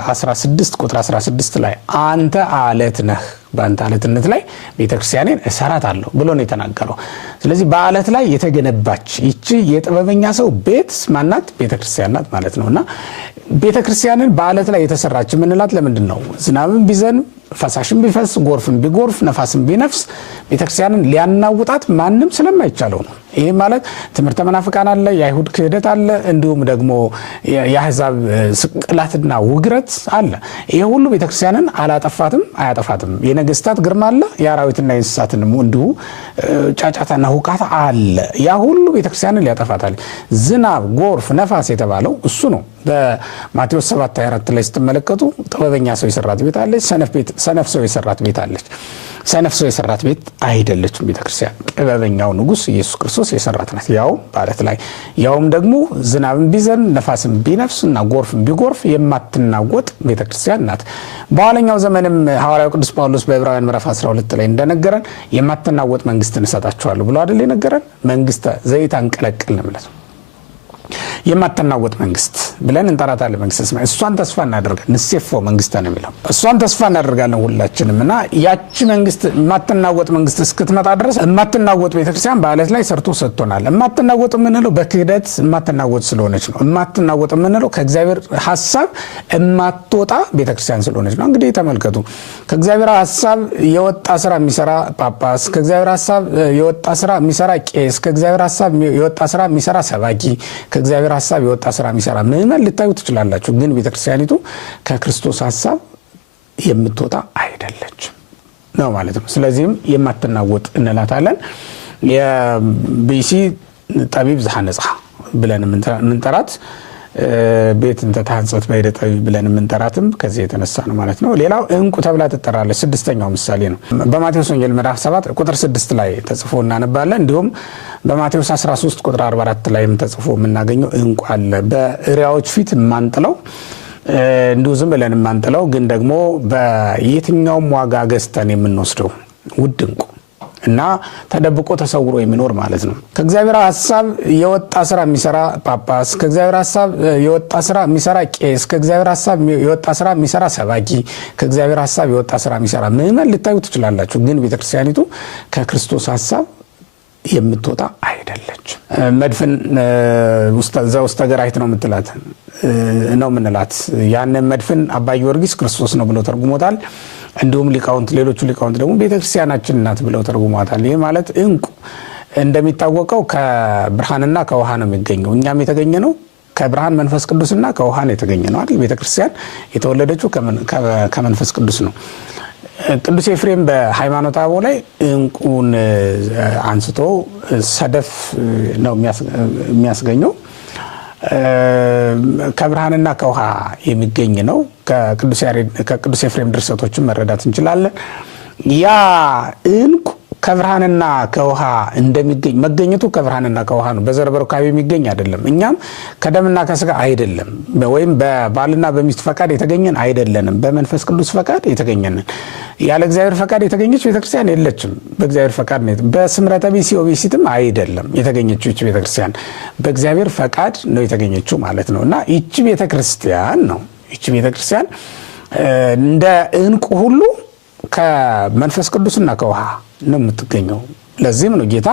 16 ቁጥር 16 ላይ አንተ አለት ነህ፣ በአንተ አለትነት ላይ ቤተክርስቲያኔን እሰራታለሁ ብሎ ነው የተናገረው። ስለዚህ በአለት ላይ የተገነባች ይቺ የጥበበኛ ሰው ቤት ማናት? ቤተክርስቲያን ናት ማለት ነውና ቤተክርስቲያንን በአለት ላይ የተሰራች ምንላት ለምንድን ነው? ዝናብም ቢዘንብ ፈሳሽም ቢፈስ ጎርፍም ቢጎርፍ ነፋስም ቢነፍስ ቤተክርስቲያንን ሊያናውጣት ማንም ስለማይቻለው ነው። ይሄ ማለት ትምህርተ መናፍቃን አለ፣ የአይሁድ ክህደት አለ፣ እንዲሁም ደግሞ የአሕዛብ ስቅላትና ውግረት አለ። ይሄ ሁሉ ቤተክርስቲያንን አላጠፋትም አያጠፋትም። የነገስታት ግርማ አለ፣ የአራዊትና የእንስሳትን እንዲሁ ጫጫታና ሁካታ አለ። ያ ሁሉ ቤተክርስቲያንን ሊያጠፋታል። ዝናብ፣ ጎርፍ፣ ነፋስ የተባለው እሱ ነው። በማቴዎስ 7:24 ላይ ስትመለከቱ ጥበበኛ ሰው የሰራት ቤት አለች፣ ሰነፍ ሰው የሰራት ቤት አለች። ሰነፍ ሰው የሰራት ቤት አይደለችም ቤተክርስቲያን። ጥበበኛው ንጉስ ኢየሱስ ክርስቶስ የሰራት ናት። ያው ማለት ላይ ያውም ደግሞ ዝናብም ቢዘን ነፋስም ቢነፍስ እና ጎርፍም ቢጎርፍ የማትናወጥ ቤተክርስቲያን ናት። በኋለኛው ዘመንም ሐዋርያው ቅዱስ ጳውሎስ በዕብራውያን ምዕራፍ 12 ላይ እንደነገረን የማትናወጥ መንግስትን እሰጣችኋለሁ ብሎ አይደል የነገረን? መንግስተ ዘይት አንቀለቅል ነው ማለት ነው። የማትናወጥ መንግስት ብለን እንጠራታለን። መንግስተ ሰማይ እሷን ተስፋ እናደርጋለን። ንሴፎ መንግስት ነው የሚለው እሷን ተስፋ እናደርጋለን ሁላችንም እና ያቺ መንግስት የማትናወጥ መንግስት እስክትመጣ ድረስ የማትናወጥ ቤተክርስቲያን በአለት ላይ ሰርቶ ሰጥቶናል። የማትናወጥ የምንለው በክህደት የማትናወጥ ስለሆነች ነው። የማትናወጥ የምንለው ከእግዚአብሔር ሐሳብ የማትወጣ ቤተክርስቲያን ስለሆነች ነው። እንግዲህ ተመልከቱ፣ ከእግዚአብሔር ሐሳብ የወጣ ስራ የሚሰራ ጳጳስ፣ ከእግዚአብሔር ሐሳብ የወጣ ስራ የሚሰራ ቄስ፣ ከእግዚአብሔር ሐሳብ የወጣ ስራ የሚሰራ ሰባኪ፣ ከእግዚአብሔር ሐሳብ የወጣ ስራ የሚሰራ ምዕመን ልታዩ ትችላላችሁ። ግን ቤተክርስቲያኒቱ ከክርስቶስ ሐሳብ የምትወጣ አይደለችም ነው ማለት ነው። ስለዚህም የማትናወጥ እንላታለን። የቢሲ ጠቢብ ዘሐነጻ ብለን የምንጠራት ቤት እንተ ተሐንጸት በይደ ጠቢብ ብለን የምንጠራትም ከዚህ የተነሳ ነው ማለት ነው። ሌላው ዕንቁ ተብላ ትጠራለች። ስድስተኛው ምሳሌ ነው። በማቴዎስ ወንጌል ምዕራፍ 7 ቁጥር 6 ላይ ተጽፎ እናነባለን። እንዲሁም በማቴዎስ 13 ቁጥር 44 ላይም ተጽፎ የምናገኘው ዕንቁ አለ። በእሪያዎች ፊት የማንጥለው እንዲሁ ዝም ብለን የማንጥለው ግን ደግሞ በየትኛውም ዋጋ ገዝተን የምንወስደው ውድ ዕንቁ እና ተደብቆ ተሰውሮ የሚኖር ማለት ነው። ከእግዚአብሔር ሐሳብ የወጣ ስራ የሚሰራ ጳጳስ፣ ከእግዚአብሔር ሐሳብ የወጣ ስራ የሚሰራ ቄስ፣ ከእግዚአብሔር ሐሳብ የወጣ ስራ የሚሰራ ሰባኪ፣ ከእግዚአብሔር ሐሳብ የወጣ ስራ የሚሰራ ምዕመን ልታዩ ትችላላችሁ። ግን ቤተክርስቲያኒቱ ከክርስቶስ ሐሳብ የምትወጣ አይደለችም። መድፍን ውስተ ገራሂት ነው የምትላት ነው የምንላት። ያንን መድፍን አባ ጊዮርጊስ ክርስቶስ ነው ብለው ተርጉሞታል። እንዲሁም ሌሎቹ ሊቃውንት ደግሞ ቤተክርስቲያናችን ናት ብለው ተርጉሟታል። ይህ ማለት ዕንቁ እንደሚታወቀው ከብርሃንና ከውሃ ነው የሚገኘው። እኛም የተገኘ ነው ከብርሃን መንፈስ ቅዱስና ከውሃ ነው የተገኘ ነው አይደል? ቤተክርስቲያን የተወለደችው ከመንፈስ ቅዱስ ነው። ቅዱስ ኤፍሬም በሃይማኖተ አበው ላይ ዕንቁን አንስቶ ሰደፍ ነው የሚያስገኘው። ከብርሃንና ከውሃ የሚገኝ ነው። ከቅዱስ ኤፍሬም ድርሰቶችን መረዳት እንችላለን። ያ ዕንቁ ከብርሃንና ከውሃ እንደሚገኝ መገኘቱ ከብርሃንና ከውሃ ነው። በዘር በሩካቤ የሚገኝ አይደለም። እኛም ከደምና ከስጋ አይደለም፣ ወይም በባልና በሚስት ፈቃድ የተገኘን አይደለንም። በመንፈስ ቅዱስ ፈቃድ የተገኘንን። ያለ እግዚአብሔር ፈቃድ የተገኘች ቤተክርስቲያን የለችም። በእግዚአብሔር ፈቃድ ነው። በስምረተ ቢሲ ኦቢሲትም አይደለም የተገኘችው ይህች ቤተክርስቲያን፣ በእግዚአብሔር ፈቃድ ነው የተገኘችው ማለት ነው። እና ይህች ቤተክርስቲያን እንደ ዕንቁ ሁሉ ከመንፈስ ቅዱስና ከውሃ ነው የምትገኘው። ለዚህም ነው ጌታ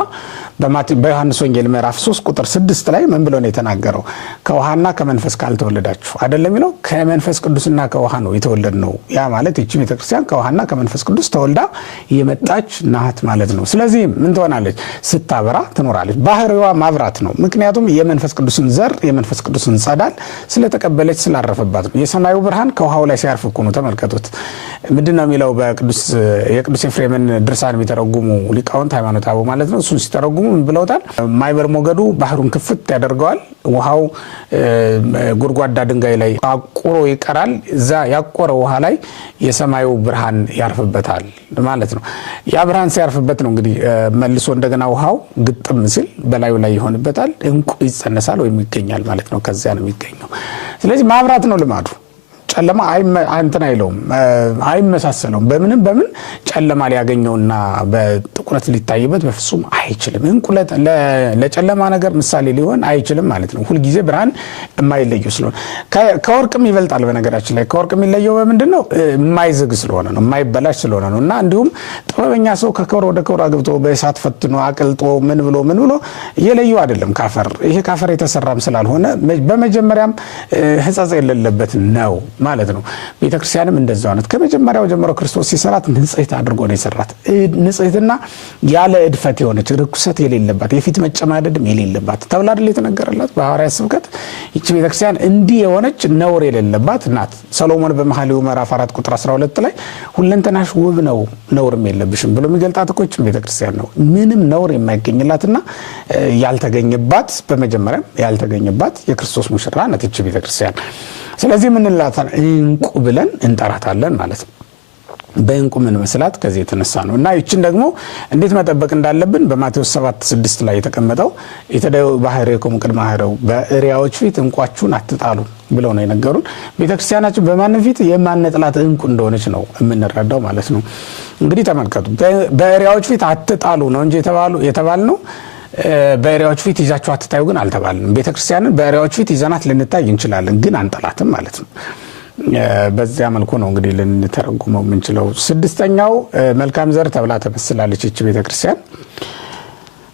በዮሐንስ ወንጌል ምዕራፍ 3 ቁጥር 6 ላይ ምን ብሎ ነው የተናገረው? ከውሃና ከመንፈስ ካልተወለዳችሁ አይደለም የሚለው፣ ከመንፈስ ቅዱስና ከውሃ ነው የተወለድነው። ያ ማለት ይህች ቤተክርስቲያን ከውሃና ከመንፈስ ቅዱስ ተወልዳ የመጣች ናት ማለት ነው። ስለዚህ ምን ትሆናለች? ስታበራ ትኖራለች። ባህሪዋ ማብራት ነው። ምክንያቱም የመንፈስ ቅዱስን ዘር የመንፈስ ቅዱስን ጸዳል ስለተቀበለች ስላረፈባት ነው። የሰማዩ ብርሃን ከውሃው ላይ ሲያርፍ እኮ ነው። ተመልከቱት። ምንድነው የሚለው? የቅዱስ ኤፍሬምን ድርሳን የሚተረጉሙ ሊቃውንት ሃይማኖተ አበው ማለት ነው። እሱን ሲተረጉሙ ምን ብለውታል? ማይበር ሞገዱ ባህሩን ክፍት ያደርገዋል። ውሃው ጎድጓዳ ድንጋይ ላይ አቁሮ ይቀራል። እዛ ያቆረ ውሃ ላይ የሰማዩ ብርሃን ያርፍበታል ማለት ነው። ያ ብርሃን ሲያርፍበት ነው እንግዲህ መልሶ እንደገና ውሃው ግጥም ሲል በላዩ ላይ ይሆንበታል። ዕንቁ ይጸነሳል ወይም ይገኛል ማለት ነው። ከዚያ ነው የሚገኘው። ስለዚህ ማብራት ነው ልማዱ። ጨለማ እንትን አይለውም፣ አይመሳሰለውም። በምን ጨለማ ሊያገኘውና በጥቁረት ሊታይበት በፍጹም አይችልም። ዕንቁ ለጨለማ ነገር ምሳሌ ሊሆን አይችልም ማለት ነው። ሁልጊዜ ብርሃን የማይለየው ስለሆነ ከወርቅም ይበልጣል። በነገራችን ላይ ከወርቅ የሚለየው በምንድን ነው? የማይዝግ ስለሆነ ነው፣ የማይበላሽ ስለሆነ ነው። እና እንዲሁም ጥበበኛ ሰው ከከውር ወደ ከውር አግብቶ በእሳት ፈትኖ አቅልጦ ምን ብሎ እየለየው አይደለም ካፈር። ይሄ ካፈር የተሰራም ስላልሆነ በመጀመሪያም ሕጸጽ የሌለበት ነው ማለት ነው። ቤተክርስቲያንም እንደዛው ናት። ከመጀመሪያው ጀምሮ ክርስቶስ ሲሰራት ንጽሕት አድርጎ ነው የሰራት። ንጽሕትና ያለ እድፈት የሆነች ርኩሰት የሌለባት የፊት መጨማደድም የሌለባት ተብላ አይደል የተነገረላት በሐዋርያት ስብከት። ይህች ቤተክርስቲያን እንዲህ የሆነች ነውር የሌለባት ናት። ሰሎሞን በመኃልየ ምዕራፍ 4 ቁጥር 12 ላይ ሁለንተናሽ ውብ ነው ነውርም የለብሽም ብሎ የሚገልጣት እኮ ይህች ቤተክርስቲያን ነው። ምንም ነውር የማይገኝላትና ያልተገኘባት፣ በመጀመሪያም ያልተገኘባት የክርስቶስ ሙሽራ ናት ይህች ቤተክርስቲያን። ስለዚህ ምን እንላታለን? ዕንቁ ብለን እንጠራታለን ማለት ነው። በዕንቁ ምን መስላት ከዚህ የተነሳ ነው። እና ይችን ደግሞ እንዴት መጠበቅ እንዳለብን በማቴዎስ 7:6 ላይ የተቀመጠው የተደዩ ባህሪክሙ ቅድመ አህረው፣ በእሪያዎች ፊት ዕንቋችሁን አትጣሉ ብለው ነው የነገሩን። ቤተክርስቲያናችን በማንም ፊት የማንጥላት ዕንቁ እንደሆነች ነው የምንረዳው ማለት ነው። እንግዲህ ተመልከቱ፣ በእሪያዎች ፊት አትጣሉ ነው እንጂ የተባልነው በእሪያዎች ፊት ይዛችሁ አትታዩ ግን አልተባልንም። ቤተክርስቲያንን በእሪያዎች ፊት ይዘናት ልንታይ እንችላለን ግን አንጠላትም ማለት ነው። በዚያ መልኩ ነው እንግዲህ ልንተረጉመው የምንችለው። ስድስተኛው መልካም ዘር ተብላ ተመስላለች እቺ ቤተክርስቲያን።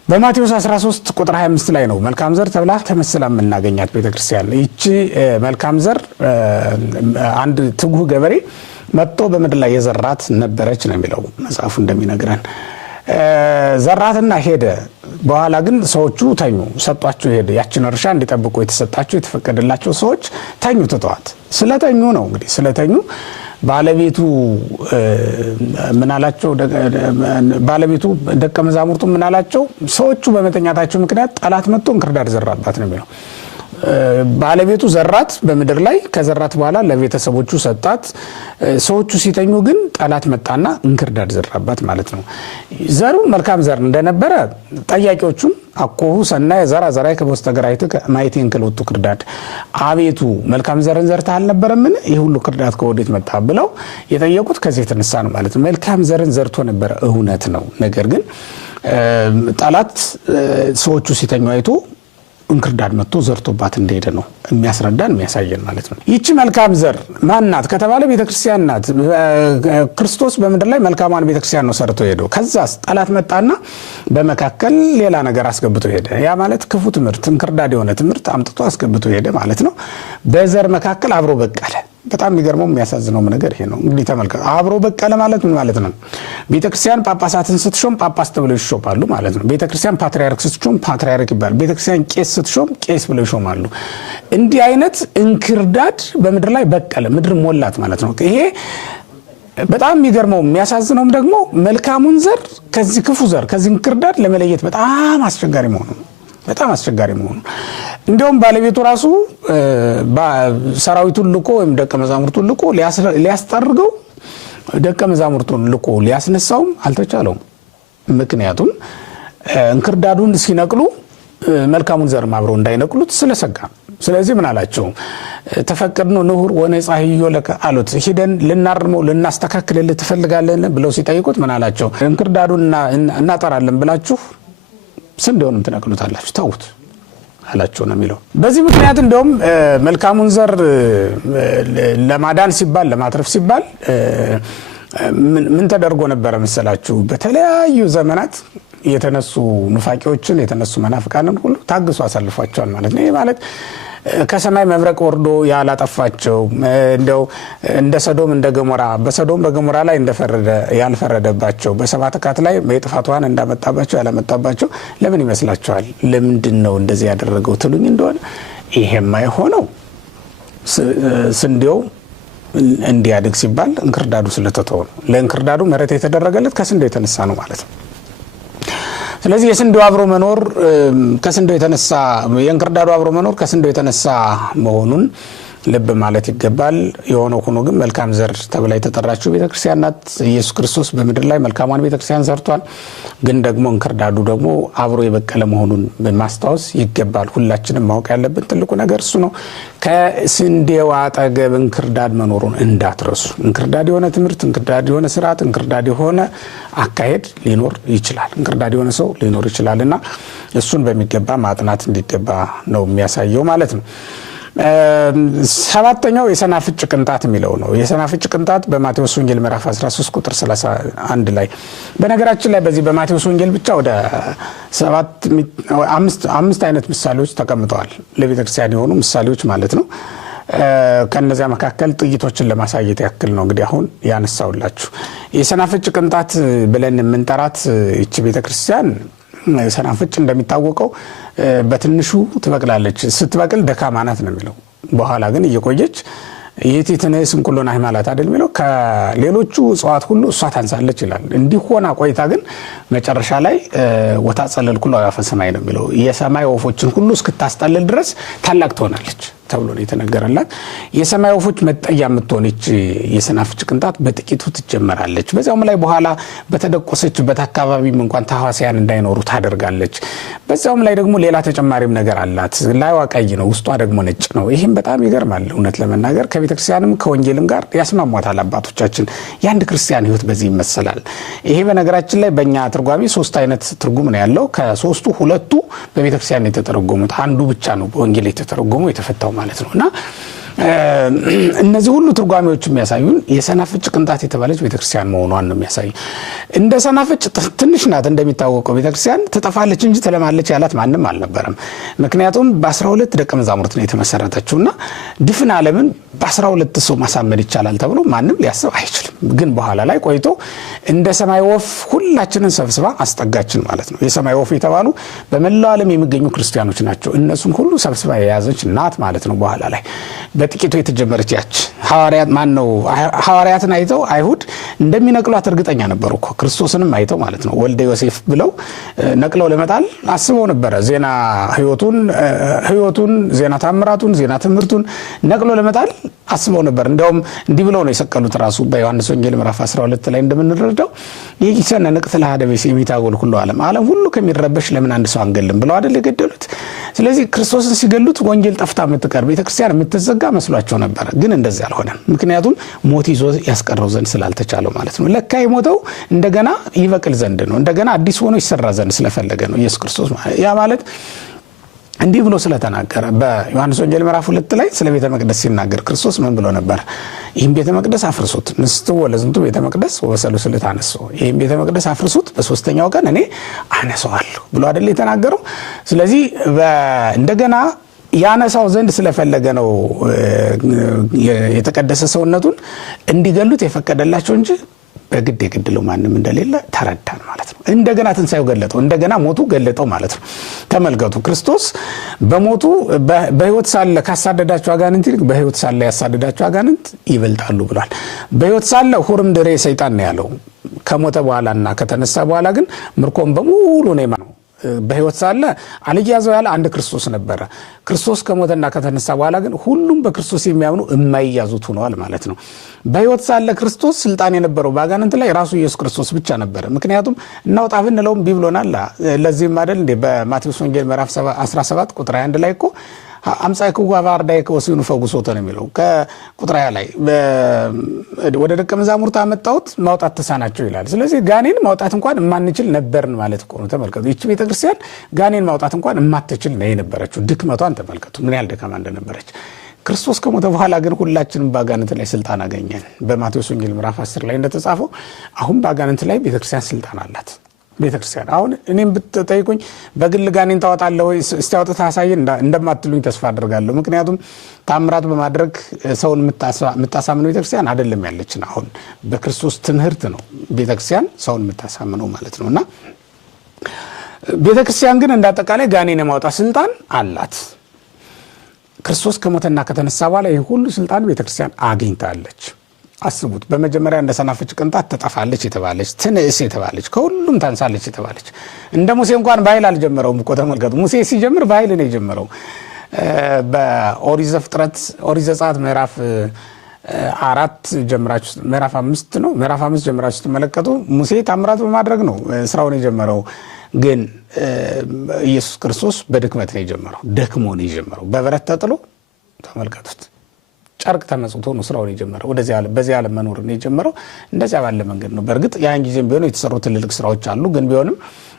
በማቴዎስ 13 ቁጥር 25 ላይ ነው መልካም ዘር ተብላ ተመስላ የምናገኛት ቤተክርስቲያን። ይቺ መልካም ዘር አንድ ትጉህ ገበሬ መጥቶ በምድር ላይ የዘራት ነበረች ነው የሚለው መጽሐፉ እንደሚነግረን። ዘራትና ሄደ። በኋላ ግን ሰዎቹ ተኙ፣ ሰጧቸው ሄደ። ያችን እርሻ እንዲጠብቁ የተሰጣቸው የተፈቀደላቸው ሰዎች ተኙ፣ ትተዋት። ስለተኙ ነው እንግዲህ ስለተኙ ባለቤቱ ምን አላቸው? ባለቤቱ ደቀ መዛሙርቱ ምን አላቸው? ሰዎቹ በመተኛታቸው ምክንያት ጠላት መጥቶ እንክርዳድ ዘራባት ነው የሚለው። ባለቤቱ ዘራት በምድር ላይ ከዘራት በኋላ ለቤተሰቦቹ ሰጣት። ሰዎቹ ሲተኙ ግን ጠላት መጣና እንክርዳድ ዘራባት ማለት ነው። ዘሩ መልካም ዘር እንደነበረ ጠያቂዎቹም አኮሁ ሰናየ ዘራ ዘራይ ከበስተግራይት ማይቴን ከለውጡ ክርዳድ፣ አቤቱ መልካም ዘርን ዘርተህ አልነበረምን? ይህ ሁሉ ክርዳድ ከወዴት መጣ ብለው የጠየቁት ከዚህ የተነሳ ነው ማለት ነው። መልካም ዘርን ዘርቶ ነበረ፣ እውነት ነው። ነገር ግን ጠላት ሰዎቹ ሲተኙ አይቶ እንክርዳድ መጥቶ ዘርቶባት እንደሄደ ነው የሚያስረዳን የሚያሳየን ማለት ነው። ይቺ መልካም ዘር ማናት ከተባለ ቤተክርስቲያን ናት። ክርስቶስ በምድር ላይ መልካሟን ቤተክርስቲያን ነው ሰርቶ ሄደው። ከዛስ ጠላት መጣና በመካከል ሌላ ነገር አስገብቶ ሄደ። ያ ማለት ክፉ ትምህርት፣ እንክርዳድ የሆነ ትምህርት አምጥቶ አስገብቶ ሄደ ማለት ነው። በዘር መካከል አብሮ በቀለ። በጣም የሚገርመው የሚያሳዝነው ነገር ይሄ ነው። እንግዲህ ተመልከቱ፣ አብሮ በቀለ ማለት ምን ማለት ነው? ቤተክርስቲያን ጳጳሳትን ስትሾም ጳጳስ ተብለው ይሾማሉ ማለት ነው። ቤተክርስቲያን ፓትሪያርክ ስትሾም ፓትሪያርክ ይባላል። ቤተክርስቲያን ቄስ ስትሾም ቄስ ብለው ይሾማሉ። እንዲህ አይነት እንክርዳድ በምድር ላይ በቀለ፣ ምድር ሞላት ማለት ነው። ይሄ በጣም የሚገርመው የሚያሳዝነውም ደግሞ መልካሙን ዘር ከዚህ ክፉ ዘር ከዚህ እንክርዳድ ለመለየት በጣም አስቸጋሪ መሆኑ በጣም አስቸጋሪ መሆኑ እንደውም ባለቤቱ ራሱ ሰራዊቱን ልኮ ወይም ደቀ መዛሙርቱን ልኮ ሊያስጠርገው ደቀ መዛሙርቱን ልኮ ሊያስነሳውም አልተቻለውም። ምክንያቱም እንክርዳዱን ሲነቅሉ መልካሙን ዘር አብረው እንዳይነቅሉት ስለሰጋ። ስለዚህ ምን አላቸው? ተፈቀድኖ ንሁር ወነጻህዮ ለከ አሉት። ሂደን ልናርመው ልናስተካክልልህ ትፈልጋለህ ብለው ሲጠይቁት ምን አላቸው? እንክርዳዱን እናጠራለን ብላችሁ ስንዴውንም ትነቅሉታላችሁ፣ ተውት አላቸው ነው የሚለው። በዚህ ምክንያት እንደውም መልካሙን ዘር ለማዳን ሲባል ለማትረፍ ሲባል ምን ተደርጎ ነበረ መሰላችሁ? በተለያዩ ዘመናት የተነሱ ኑፋቂዎችን የተነሱ መናፍቃንን ሁሉ ታግሶ አሳልፏቸዋል ማለት ነው። ይሄ ማለት ከሰማይ መብረቅ ወርዶ ያላጠፋቸው እንደው እንደ ሰዶም እንደ ገሞራ በሰዶም በገሞራ ላይ እንደፈረደ ያልፈረደባቸው በሰባት ካት ላይ የጥፋቷን እንዳመጣባቸው ያላመጣባቸው ለምን ይመስላችኋል? ለምንድነው እንደዚህ ያደረገው ትሉኝ እንደሆነ ይሄማ የሆነው ስንዴው እንዲያድግ ሲባል እንክርዳዱ ስለተተው ነው። ለእንክርዳዱ መሬት የተደረገለት ከስንዴው የተነሳ ነው ማለት ነው። ስለዚህ የስንዴው አብሮ መኖር ከስንዴው የተነሳ የእንክርዳዱ አብሮ መኖር ከስንዴው የተነሳ መሆኑን ልብ ማለት ይገባል። የሆነው ሆኖ ግን መልካም ዘር ተብላ የተጠራችው ቤተክርስቲያን ናት። ኢየሱስ ክርስቶስ በምድር ላይ መልካሟን ቤተክርስቲያን ሰርቷል። ግን ደግሞ እንክርዳዱ ደግሞ አብሮ የበቀለ መሆኑን ማስታወስ ይገባል። ሁላችንም ማወቅ ያለብን ትልቁ ነገር እሱ ነው። ከስንዴው አጠገብ እንክርዳድ መኖሩን እንዳትረሱ። እንክርዳድ የሆነ ትምህርት፣ እንክርዳድ የሆነ ስርዓት፣ እንክርዳድ የሆነ አካሄድ ሊኖር ይችላል። እንክርዳድ የሆነ ሰው ሊኖር ይችላልና እሱን በሚገባ ማጥናት እንዲገባ ነው የሚያሳየው ማለት ነው። ሰባተኛው የሰናፍጭ ቅንጣት የሚለው ነው። የሰናፍጭ ቅንጣት በማቴዎስ ወንጌል ምዕራፍ 13 ቁጥር 31 ላይ በነገራችን ላይ በዚህ በማቴዎስ ወንጌል ብቻ ወደ አምስት አይነት ምሳሌዎች ተቀምጠዋል። ለቤተክርስቲያን የሆኑ ምሳሌዎች ማለት ነው። ከነዚያ መካከል ጥቂቶችን ለማሳየት ያክል ነው እንግዲህ አሁን ያነሳውላችሁ። የሰናፍጭ ቅንጣት ብለን የምንጠራት ይቺ ቤተክርስቲያን ሰናፍጭ እንደሚታወቀው በትንሹ ትበቅላለች። ስትበቅል ደካማ ናት ነው የሚለው። በኋላ ግን እየቆየች የቲትነስ እንኩሎና ሃይማኖት አይደል የሚለው ከሌሎቹ እጽዋት ሁሉ እሷ ታንሳለች ይላል። እንዲህ ሆና ቆይታ ግን መጨረሻ ላይ ወታጸለል ኩሉ አፈ ሰማይ ነው የሚለው። የሰማይ ወፎችን ሁሉ እስክታስጠልል ድረስ ታላቅ ትሆናለች፣ ተብሎ ነው የተነገረላት። የሰማይ ወፎች መጠያ የምትሆነች የሰናፍጭ ቅንጣት በጥቂቱ ትጀመራለች። በዚያውም ላይ በኋላ በተደቆሰችበት አካባቢም እንኳን ተሐዋሲያን እንዳይኖሩ ታደርጋለች። በዚያውም ላይ ደግሞ ሌላ ተጨማሪም ነገር አላት። ላይዋ ቀይ ነው፣ ውስጧ ደግሞ ነጭ ነው። ይህም በጣም ይገርማል። እውነት ለመናገር ከቤተክርስቲያንም ከወንጌልም ጋር ያስማሟታል አባቶቻችን። የአንድ ክርስቲያን ሕይወት በዚህ ይመሰላል። ይሄ በነገራችን ላይ በእኛ ትርጓሜ 3 አይነት ትርጉም ነው ያለው። ከ3ቱ 2ቱ በቤተክርስቲያን የተተረጎሙት፣ አንዱ ብቻ ነው በወንጌል የተተረጎመው የተፈታው ማለት ነውና እነዚህ ሁሉ ትርጓሜዎች የሚያሳዩን የሰናፍጭ ቅንጣት የተባለች ቤተክርስቲያን መሆኗን ነው የሚያሳዩ። እንደ ሰናፍጭ ትንሽ ናት እንደሚታወቀው። ቤተክርስቲያን ትጠፋለች እንጂ ትለማለች ያላት ማንም አልነበረም። ምክንያቱም በ12 ደቀ መዛሙርት ነው የተመሰረተችውና ድፍን ዓለምን በ12 ሰው ማሳመን ይቻላል ተብሎ ማንም ሊያስብ አይችልም። ግን በኋላ ላይ ቆይቶ እንደ ሰማይ ወፍ ሁላችንን ሰብስባ አስጠጋችን ማለት ነው። የሰማይ ወፍ የተባሉ በመላው ዓለም የሚገኙ ክርስቲያኖች ናቸው። እነሱን ሁሉ ሰብስባ የያዘች ናት ማለት ነው። በኋላ ላይ በጥቂቱ የተጀመረች ያች ሐዋርያትን አይተው አይሁድ እንደሚነቅሏት እርግጠኛ ነበሩ እኮ። ክርስቶስንም አይተው ማለት ነው ወልደ ዮሴፍ ብለው ነቅለው ለመጣል አስበው ነበረ። ዜና ሕይወቱን ዜና ታምራቱን ዜና ትምህርቱን ነቅሎ ለመጣል አስበው ነበር። እንደውም እንዲህ ብለው ነው የሰቀሉት። ራሱ በዮሐንስ ወንጌል ምዕራፍ 12 ላይ እንደምንረዳው ይህን ንቅትል ሀደበስ የሚታጎል ሁሉ ዓለም ሁሉ ከሚረበሽ ለምን አንድ ሰው አንገልም ብለው አይደል የገደሉት። ስለዚህ ክርስቶስን ሲገሉት ወንጌል ጠፍታ የምትቀር ቤተክርስቲያን የምትዘጋ መስሏቸው ነበር። ግን እንደዚህ አልሆነም። ምክንያቱም ሞት ይዞ ያስቀረው ዘንድ ስላልተቻለው ማለት ነው። ለካ የሞተው እንደገና ይበቅል ዘንድ ነው። እንደገና አዲስ ሆኖ ይሰራ ዘንድ ስለፈለገ ነው ኢየሱስ ክርስቶስ። ያ ማለት እንዲህ ብሎ ስለተናገረ በዮሐንስ ወንጌል ምዕራፍ 2 ላይ ስለ ቤተ መቅደስ ሲናገር ክርስቶስ ምን ብሎ ነበር? ይህን ቤተ መቅደስ አፍርሱት፣ ንስትዎ ለዝንቱ ቤተ መቅደስ ወበሰሉስ ዕለት አነሳው። ይህን ቤተ መቅደስ አፍርሱት፣ በ3ኛው ቀን እኔ አነሳዋለሁ ብሎ አይደል የተናገረው። ስለዚህ እንደገና ያነሳው ዘንድ ስለፈለገ ነው የተቀደሰ ሰውነቱን እንዲገሉት የፈቀደላቸው እንጂ በግድ የግድለው ማንም እንደሌለ ተረዳን ማለት ነው። እንደገና ትንሳኤው ገለጠው፣ እንደገና ሞቱ ገለጠው ማለት ነው። ተመልከቱ፣ ክርስቶስ በሞቱ በሕይወት ሳለ ካሳደዳቸው አጋንንት ይልቅ በሕይወት ሳለ ያሳደዳቸው አጋንንት ይበልጣሉ ብሏል። በሕይወት ሳለ ሁርም ድሬ ሰይጣን ነው ያለው። ከሞተ በኋላና ከተነሳ በኋላ ግን ምርኮም በሙሉ ነው። በሕይወት ሳለ አልያዘው ያለ አንድ ክርስቶስ ነበረ። ክርስቶስ ከሞተና ከተነሳ በኋላ ግን ሁሉም በክርስቶስ የሚያምኑ የማይያዙት ሆነዋል ማለት ነው። በሕይወት ሳለ ክርስቶስ ስልጣን የነበረው በአጋንንት ላይ ራሱ ኢየሱስ ክርስቶስ ብቻ ነበረ። ምክንያቱም እናውጣ ብንለውም ቢብሎናል። ለዚህም አይደል እንዴ በማቴዎስ ወንጌል ምዕራፍ 17 ቁጥር 1 ላይ እኮ አምጻእክዋ በአርዳኢከ ወሲኑ ፈውሶተ ነው የሚለው። ከቁጥር 20 ላይ ወደ ደቀ መዛሙርት አመጣሁት ማውጣት ተሳናቸው ይላል። ስለዚህ ጋኔን ማውጣት እንኳን የማንችል ነበርን ማለት እኮ ነው። ተመልከቱ፣ ይህች ቤተክርስቲያን ጋኔን ማውጣት እንኳን የማትችል ነው የነበረችው። ድክመቷን ተመልከቱ፣ ምን ያህል ደካማ እንደነበረች። ክርስቶስ ከሞተ በኋላ ግን ሁላችንም በአጋንንት ላይ ስልጣን አገኘን። በማቴዎስ ወንጌል ምዕራፍ 10 ላይ እንደተጻፈው አሁን በአጋንንት ላይ ቤተክርስቲያን ስልጣን አላት። ቤተክርስቲያን አሁን እኔም ብትጠይቁኝ በግል ጋኔን ታወጣለህ ወይ እስቲ አውጥተህ አሳየን እንደማትሉኝ ተስፋ አድርጋለሁ። ምክንያቱም ታምራት በማድረግ ሰውን የምታሳምነው ቤተክርስቲያን አይደለም ያለችን። አሁን በክርስቶስ ትምህርት ነው ቤተክርስቲያን ሰውን የምታሳምነው ማለት ነውና ቤተክርስቲያን ግን እንዳጠቃላይ ጋኔን የማውጣት ስልጣን አላት። ክርስቶስ ከሞተና ከተነሳ በኋላ ይህ ሁሉ ስልጣን ቤተክርስቲያን አግኝታለች። አስቡት፣ በመጀመሪያ እንደ ሰናፍጭ ቅንጣት ተጠፋለች የተባለች ትንእስ የተባለች ከሁሉም ታንሳለች የተባለች እንደ ሙሴ እንኳን በኃይል አልጀመረውም እኮ ተመልከቱ። ሙሴ ሲጀምር በኃይል ነው የጀመረው። በኦሪት ዘፍጥረት ኦሪት ዘጸአት ምዕራፍ 4 ጀምራችሁ ምዕራፍ 5 ጀምራችሁ ስትመለከቱ ሙሴ ታምራት በማድረግ ነው ስራውን የጀመረው። ግን ኢየሱስ ክርስቶስ በድክመት ነው የጀመረው። ደክሞ ነው የጀመረው። በበረት ተጥሎ ተመልከቱት፣ ጨርቅ ተመጽቶ ነው ስራውን የጀመረው። በዚህ ዓለም መኖር ነው የጀመረው። እንደዚያ ባለ መንገድ ነው። በእርግጥ ያን ጊዜም ቢሆን የተሰሩ ትልልቅ ስራዎች አሉ። ግን ቢሆንም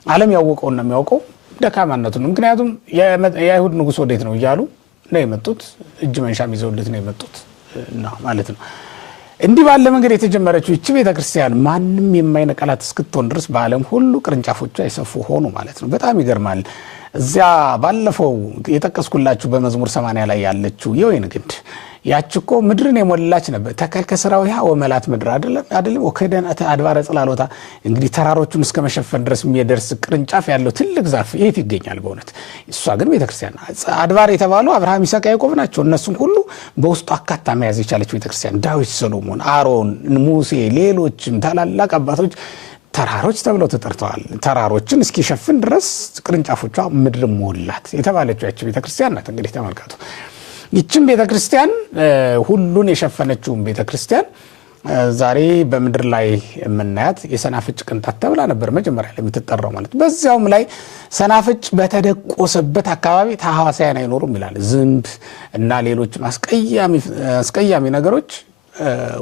ዓለም ያወቀውና የሚያውቀው ደካማነቱ ነው። ምክንያቱም የአይሁድ ንጉሥ ወዴት ነው እያሉ ነው የመጡት። እጅ መንሻም ይዘውለት ነው የመጡት ማለት ነው። እንዲህ ባለ መንገድ የተጀመረችው ይህች ቤተክርስቲያን ማንም የማይነቀላት እስክትሆን ድረስ በዓለም ሁሉ ቅርንጫፎቿ የሰፉ ሆኑ ማለት ነው። በጣም ይገርማል። እዚያ ባለፈው የጠቀስኩላችሁ በመዝሙር 80 ላይ ያለችው የወይን ግንድ ያችኮ ምድርን የሞላች ነበር። ተከልከ ሰራዊሃ ወመላት ምድር አይደለም ወከደናተ አድባረ ጽላሎታ። እንግዲህ ተራሮቹን እስከ መሸፈን ድረስ የሚደርስ ቅርንጫፍ ያለው ትልቅ ዛፍ የት ይገኛል በእውነት? እሷ ግን ቤተክርስቲያን አድባር የተባሉ አብርሃም፣ ይስሐቅ፣ ያዕቆብ ናቸው። እነሱም ሁሉ በውስጡ አካታ መያዝ የቻለች ቤተክርስቲያን ዳዊት፣ ሰሎሞን፣ አሮን፣ ሙሴ፣ ሌሎችም ታላላቅ አባቶች ተራሮች ተብለው ተጠርተዋል። ተራሮችን እስኪሸፍን ድረስ ቅርንጫፎቿ ምድር ሞላት የተባለችው ያቺ ቤተክርስቲያን ናት። እንግዲህ ተመልከቱ። ይህችን ቤተክርስቲያን ሁሉን የሸፈነችውን ቤተክርስቲያን ዛሬ በምድር ላይ የምናያት የሰናፍጭ ቅንጣት ተብላ ነበር መጀመሪያ ላይ የምትጠራው ማለት። በዚያውም ላይ ሰናፍጭ በተደቆሰበት አካባቢ ታህዋሳያን አይኖሩም ይላል። ዝንብ እና ሌሎች አስቀያሚ ነገሮች፣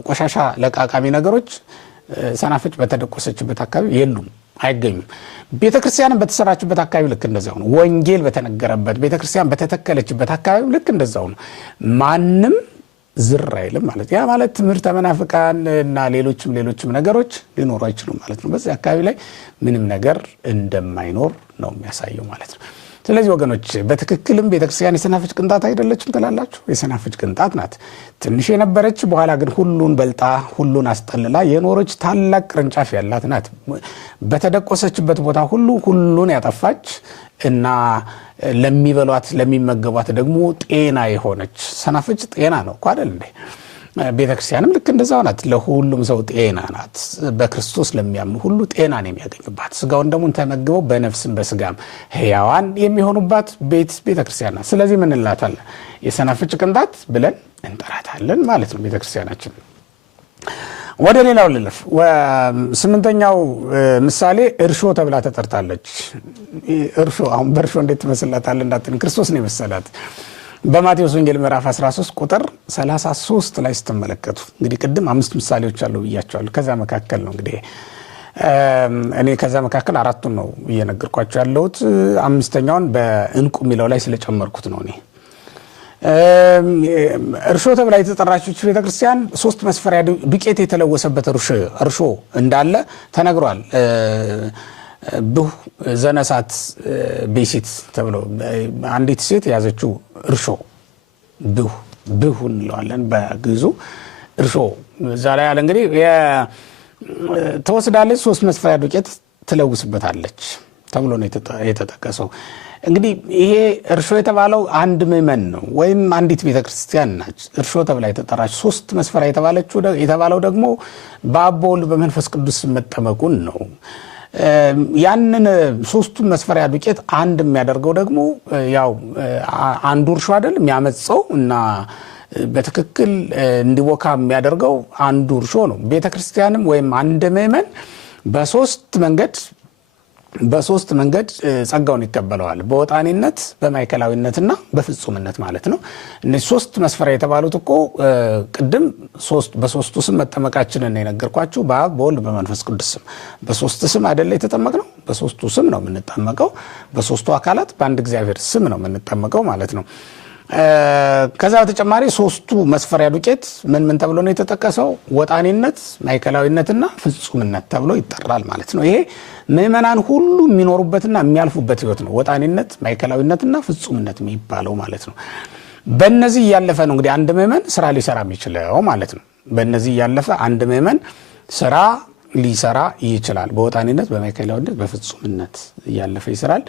ቆሻሻ ለቃቃሚ ነገሮች ሰናፍጭ በተደቆሰችበት አካባቢ የሉም፣ አይገኙም። ቤተክርስቲያንን በተሰራችበት አካባቢ ልክ እንደዛው ነው። ወንጌል በተነገረበት ቤተክርስቲያን በተተከለችበት አካባቢ ልክ እንደዛው ነው። ማንም ዝር አይልም ማለት። ያ ማለት ትምህርተ መናፍቃን እና ሌሎችም ነገሮች ሊኖሩ አይችሉም ማለት ነው። በዚህ አካባቢ ላይ ምንም ነገር እንደማይኖር ነው የሚያሳየው ማለት ነው። ስለዚህ ወገኖች በትክክልም ቤተክርስቲያን የሰናፍጭ ቅንጣት አይደለችም ትላላችሁ? የሰናፍጭ ቅንጣት ናት። ትንሽ የነበረች በኋላ ግን ሁሉን በልጣ ሁሉን አስጠልላ የኖረች ታላቅ ቅርንጫፍ ያላት ናት። በተደቆሰችበት ቦታ ሁሉን ያጠፋች እና ለሚበሏት ለሚመገቧት ደግሞ ጤና የሆነች ሰናፍጭ ጤና ነው እኮ አይደል እንዴ? ቤተክርስቲያንም ልክ እንደዛው ናት። ለሁሉም ሰው ጤና ናት። በክርስቶስ ለሚያምኑ ሁሉ ጤናን የሚያገኙባት ስጋውን ደሙን ተመግበው በነፍስም በስጋም ሕያዋን የሚሆኑባት ቤተክርስቲያን ናት። ስለዚህ ምን እንላታለን? የሰናፍጭ ቅንጣት ብለን እንጠራታለን ማለት ነው ቤተክርስቲያናችን። ወደ ሌላው ልለፍ። 8ኛው ምሳሌ እርሾ ተብላ ተጠርታለች። እርሾ አሁን በእርሾ እንዴት ትመስላታለህ እንዳትል ክርስቶስ ነው የመሰላት። በማቴዎስ ወንጌል ምዕራፍ 13 ቁጥር 33 ላይ ስትመለከቱ እንግዲህ ቅድም 5 ምሳሌዎች አሉ ብያቸዋለሁ። ከዛ መካከል ነው እንግዲህ እኔ ከዛ መካከል 4ቱን ነው እየነገርኳቸው ያለሁት። 5ኛውን በእንቁ የሚለው ላይ ስለጨመርኩት ነው እኔ። እርሾ ተብላ የተጠራችው ቤተክርስቲያን 3 መስፈሪያ ዱቄት የተለወሰበት እርሾ እንዳለ ተነግሯል። ብሁ ዘነሳት ቤሲት ተብሎ አንዲት ሴት ያዘችው እርሾ ብሁ እንለዋለን በግዕዙ እርሾ። እዛ ላይ ያለ እንግዲህ ተወስዳለች 3 መስፈሪያ ዱቄት ትለውስበታለች ተብሎ ነው የተጠቀሰው። እንግዲህ ይሄ እርሾ የተባለው አንድ ምእመን ነው ወይም አንዲት ቤተክርስቲያን ናች። እርሾ ተብላ የተጠራች 3 መስፈሪያ የተባለው ደግሞ በአብ በወልድ በመንፈስ ቅዱስ መጠመቁን ነው። ያንን 3ቱን መስፈሪያ ዱቄት አንድ የሚያደርገው ደግሞ ያው አንዱ እርሾ አይደል የሚያመጸው እና በትክክል እንዲቦካ የሚያደርገው አንዱ እርሾ ነው። ቤተክርስቲያንም ወይም አንድ ምእመን በሶስት መንገድ ጸጋውን ይቀበለዋል። በወጣኒነት፣ በማይከላዊነትና በፍጹምነት ማለት ነው። እነዚህ 3 መስፈሪያ የተባሉት እኮ ቅድም በሶስቱ ስም መጠመቃችንን የነገርኳችሁ በአብ በወልድ በመንፈስ ቅዱስ ስም። በ3 ስም አይደለ የተጠመቅነው? በ3ቱ ስም ነው የምንጠመቀው። በ3ቱ አካላት በአንድ እግዚአብሔር ስም ነው የምንጠመቀው ማለት ነው። ከዛ በተጨማሪ 3ቱ መስፈሪያ ዱቄት ምን ተብሎ ነው የተጠቀሰው? ወጣኒነት፣ ማይከላዊነትና ፍጹምነት ተብሎ ይጠራል ማለት ነው። ይሄ ምእመናን ሁሉ የሚኖሩበትና የሚያልፉበት ህይወት ነው። ወጣኒነት፣ ማይከላዊነትና ፍጹምነት የሚባለው ማለት ነው። በእነዚህ እያለፈ ነው እንግዲህ አንድ ምእመን ስራ ሊሰራ የሚችለው ማለት ነው። በእነዚህ እያለፈ አንድ ምእመን ስራ ሊሰራ ይችላል። በወጣኒነት፣ በማይከላዊነት፣ በፍጹምነት እያለፈ ይሰራል።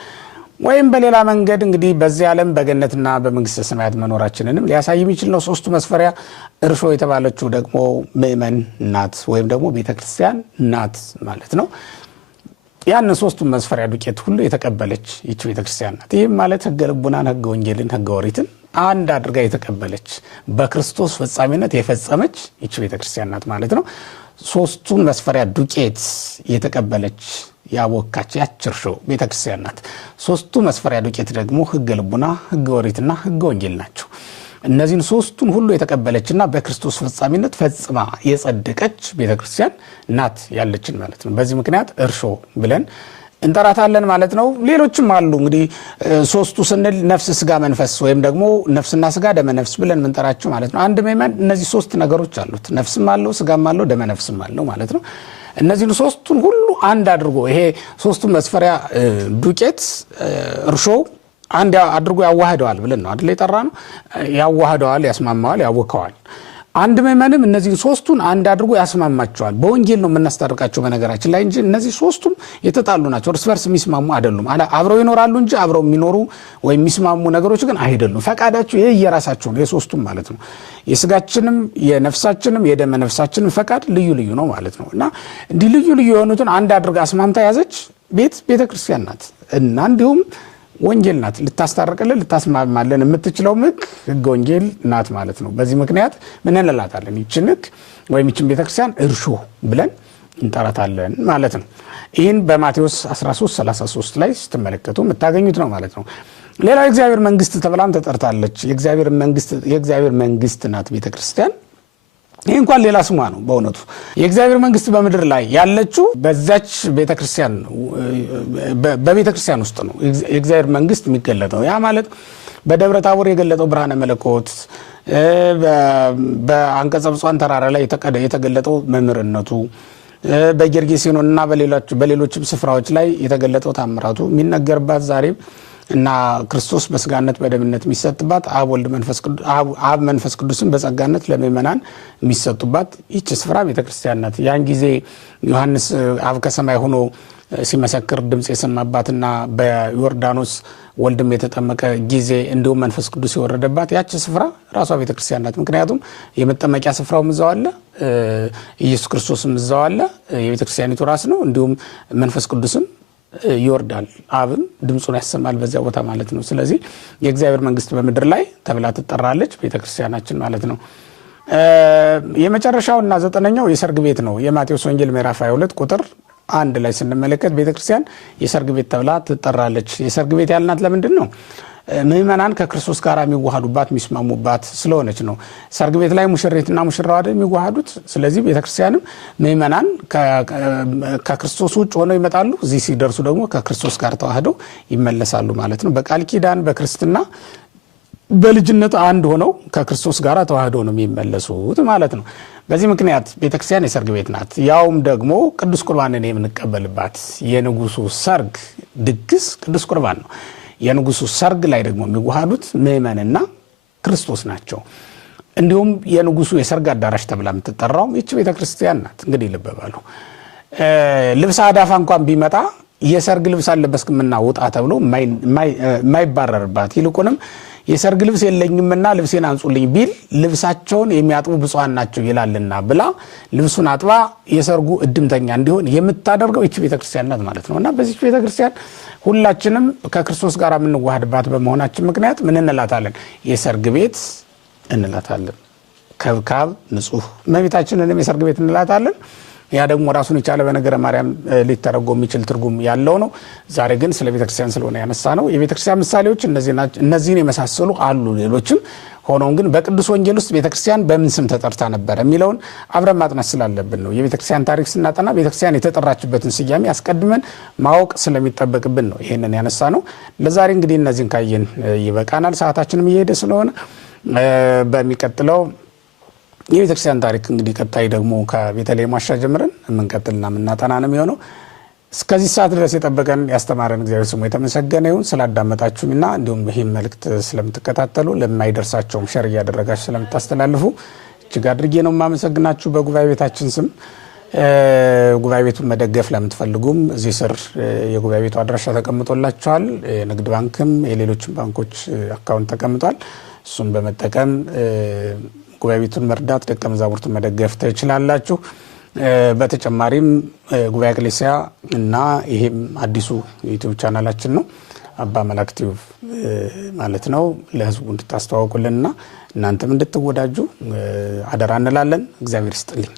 ወይም በሌላ መንገድ እንግዲህ በዚህ ዓለም በገነትና በመንግስተ ሰማያት መኖራችንንም ሊያሳይ የሚችል ነው። 3ቱ መስፈሪያ እርሾ የተባለችው ደግሞ ምእመን ናት ወይም ደግሞ ቤተክርስቲያን ናት ማለት ነው። ያንን 3ቱን መስፈሪያ ዱቄት ሁሉ የተቀበለች ይቺ ቤተክርስቲያን ናት። ይህም ማለት ሕገ ልቡናን፣ ሕገ ወንጌልን፣ ሕገ ኦሪትን አንድ አድርጋ የተቀበለች በክርስቶስ ፈጻሚነት የፈጸመች ይቺ ቤተክርስቲያን ናት ማለት ነው። 3ቱን መስፈሪያ ዱቄት የተቀበለች ያቦካች ያች እርሾ ቤተክርስቲያን ናት። 3ቱ መስፈሪያ ዱቄት ደግሞ ሕገ ልቡና፣ ሕገ ኦሪትና ሕገ ወንጌል ናቸው። እነዚህን 3ቱን ሁሉ የተቀበለችና በክርስቶስ ፈጻሚነት ፈጽማ የጸደቀች ቤተክርስቲያን ናት ያለችን ማለት ነው። በዚህ ምክንያት እርሾ ብለን እንጠራታለን ማለት ነው። ሌሎችም አሉ እንግዲህ 3ቱ ስንል ነፍስ፣ ስጋ፣ መንፈስ ወይም ደግሞ ነፍስና ስጋ ደመ ነፍስ ብለን የምንጠራቸው ማለት ነው። አንድ ምእመን እነዚህ 3 ነገሮች አሉት። ነፍስም አለው፣ ስጋም አለው፣ ደመ ነፍስም አለው ማለት ነው። እነዚህን 3ቱን ሁሉ አንድ አድርጎ ይሄ 3ቱ መስፈሪያ ዱቄት እርሾ አንድ አድርጎ ያዋህደዋል ብለን ነው አይደል የጠራ ነው። ያዋህደዋል፣ ያስማማዋል፣ ያወከዋል። አንድ ምእመንም እነዚህን 3ቱን አንድ አድርጎ ያስማማቸዋል። በወንጌል ነው የምናስታርቃቸው በነገራችን ላይ እንጂ እነዚህ 3ቱም የተጣሉ ናቸው። እርስ በርስ የሚስማሙ አይደሉም። አብረው ይኖራሉ እንጂ አብረው የሚኖሩ ወይም የሚስማሙ ነገሮች ግን አይደሉም። ፈቃዳቸው ይሄ የራሳቸው ነው፣ የሶስቱም ማለት ነው። የስጋችንም የነፍሳችንም የደመ ነፍሳችንም ፈቃድ ልዩ ልዩ ነው ማለት ነው። እና እንዲህ ልዩ ልዩ የሆኑትን አንድ አድርጋ አስማምታ ያዘች ቤተ ክርስቲያን ናት። እና እንዲሁም ወንጌል ናት። ልታስታርቅልን ልታስማማልን የምትችለው ሕገ ወንጌል ናት ማለት ነው። በዚህ ምክንያት ምን እንላታለን? ይችን ሕግ ወይም ይችን ቤተክርስቲያን እርሾ ብለን እንጠራታለን ማለት ነው። ይህን በማቴዎስ 13:33 ላይ ስትመለከቱ የምታገኙት ነው ማለት ነው። ሌላው የእግዚአብሔር መንግስት ተብላም ተጠርታለች። የእግዚአብሔር መንግስት ናት ቤተክርስቲያን። ይህ እንኳን ሌላ ስሟ ነው። በእውነቱ የእግዚአብሔር መንግስት በምድር ላይ ያለችው በዛች ቤተክርስቲያን በቤተክርስቲያን ውስጥ ነው የእግዚአብሔር መንግስት የሚገለጠው። ያ ማለት በደብረ ታቦር የገለጠው ብርሃነ መለኮት፣ በአንቀጸ ብፁዓን ተራራ ላይ የተገለጠው መምህርነቱ፣ በጌርጌሴኖንና በሌሎችም ስፍራዎች ላይ የተገለጠው ታምራቱ የሚነገርባት ዛሬም እና ክርስቶስ በስጋነት በደምነት የሚሰጥባት አብ መንፈስ ቅዱስን በጸጋነት ለምእመናን የሚሰጡባት ይህች ስፍራ ቤተክርስቲያን ናት። ያን ጊዜ ዮሐንስ አብ ከሰማይ ሆኖ ሲመሰክር ድምፅ የሰማባትና በዮርዳኖስ ወልድም የተጠመቀ ጊዜ እንዲሁም መንፈስ ቅዱስ የወረደባት ያች ስፍራ ራሷ ቤተክርስቲያን ናት። ምክንያቱም የመጠመቂያ ስፍራው እዛው አለ፣ ኢየሱስ ክርስቶስም እዛው አለ፣ የቤተክርስቲያኒቱ ራስ ነው። እንዲሁም መንፈስ ቅዱስም ይወርዳል፣ አብም ድምፁን ያሰማል በዚያ ቦታ ማለት ነው። ስለዚህ የእግዚአብሔር መንግስት በምድር ላይ ተብላ ትጠራለች ቤተክርስቲያናችን ማለት ነው። የመጨረሻውና 9ኛው የሰርግ ቤት ነው። የማቴዎስ ወንጌል ምዕራፍ 22 ቁጥር 1 ላይ ስንመለከት ቤተክርስቲያን የሰርግ ቤት ተብላ ትጠራለች። የሰርግ ቤት ያልናት ለምንድን ነው? ምእመናን ከክርስቶስ ጋር የሚዋሃዱባት የሚስማሙባት ስለሆነች ነው። ሰርግ ቤት ላይ ሙሽሪትና ሙሽራው አይደል የሚዋሃዱት። ስለዚህ ቤተክርስቲያንም ምእመናን ከክርስቶስ ውጭ ሆነው ይመጣሉ፣ እዚህ ሲደርሱ ደግሞ ከክርስቶስ ጋር ተዋህደው ይመለሳሉ ማለት ነው። በቃል ኪዳን በክርስትና በልጅነት አንድ ሆነው ከክርስቶስ ጋር ተዋህደው ነው የሚመለሱት ማለት ነው። በዚህ ምክንያት ቤተክርስቲያን የሰርግ ቤት ናት። ያውም ደግሞ ቅዱስ ቁርባንን የምንቀበልባት የንጉሱ ሰርግ ድግስ ቅዱስ ቁርባን ነው። የንጉሱ ሰርግ ላይ ደግሞ የሚዋሃዱት ምእመንና ክርስቶስ ናቸው። እንዲሁም የንጉሱ የሰርግ አዳራሽ ተብላ የምትጠራው ይህች ቤተክርስቲያን ናት። እንግዲህ ልብ በሉ። ልብስ አዳፋ እንኳን ቢመጣ የሰርግ ልብስ አለበስክምና ውጣ ተብሎ የማይባረርባት ይልቁንም የሰርግ ልብስ የለኝምና ልብሴን አንጹልኝ ቢል ልብሳቸውን የሚያጥቡ ብፁዓን ናቸው ይላልና ብላ ልብሱን አጥባ የሰርጉ እድምተኛ እንዲሆን የምታደርገው ይህች ቤተክርስቲያን ናት ማለት ነው። እና በዚህች ቤተክርስቲያን ሁላችንም ከክርስቶስ ጋር የምንዋሃድባት በመሆናችን ምክንያት ምን እንላታለን? የሰርግ ቤት እንላታለን። ከብካብ ንጹህ እመቤታችንንም የሰርግ ቤት እንላታለን። ያ ደግሞ ራሱን የቻለ በነገረ ማርያም ሊተረጎም የሚችል ትርጉም ያለው ነው። ዛሬ ግን ስለ ቤተክርስቲያን ስለሆነ ያነሳ ነው። የቤተክርስቲያን ምሳሌዎች እነዚህን የመሳሰሉ አሉ ሌሎችም። ሆኖም ግን በቅዱስ ወንጌል ውስጥ ቤተክርስቲያን በምን ስም ተጠርታ ነበር የሚለውን አብረን ማጥናት ስላለብን ነው። የቤተክርስቲያን ታሪክ ስናጠና ቤተክርስቲያን የተጠራችበትን ስያሜ አስቀድመን ማወቅ ስለሚጠበቅብን ነው ይሄንን ያነሳ ነው። ለዛሬ እንግዲህ እነዚህን ካየን ይበቃናል። ሰዓታችንም እየሄደ ስለሆነ በሚቀጥለው የቤተክርስቲያን ታሪክ እንግዲህ ቀጣይ ደግሞ ከቤተልሔም ዋሻ ጀምረን የምንቀጥልና የምናጠና ነው የሚሆነው። እስከዚህ ሰዓት ድረስ የጠበቀን ያስተማረን እግዚአብሔር ስሙ የተመሰገነ ይሁን። ስላዳመጣችሁኝና እንዲሁም ይህን መልእክት ስለምትከታተሉ ለማይደርሳቸውም ሸር እያደረጋችሁ ስለምታስተላልፉ እጅግ አድርጌ ነው የማመሰግናችሁ በጉባኤ ቤታችን ስም። ጉባኤ ቤቱን መደገፍ ለምትፈልጉም እዚህ ስር የጉባኤ ቤቱ አድራሻ ተቀምጦላችኋል። የንግድ ባንክም የሌሎችም ባንኮች አካውንት ተቀምጧል። እሱን በመጠቀም ጉባኤ ቤቱን መርዳት ደቀ መዛሙርቱን መደገፍ ትችላላችሁ። በተጨማሪም ጉባኤ ኤክሌሲያ እና ይሄም አዲሱ ዩቲዩብ ቻናላችን ነው አባ መላክ ቲዩብ ማለት ነው ለህዝቡ እንድታስተዋውቁልንና እናንተም እንድትወዳጁ አደራ እንላለን። እግዚአብሔር ይስጥልኝ።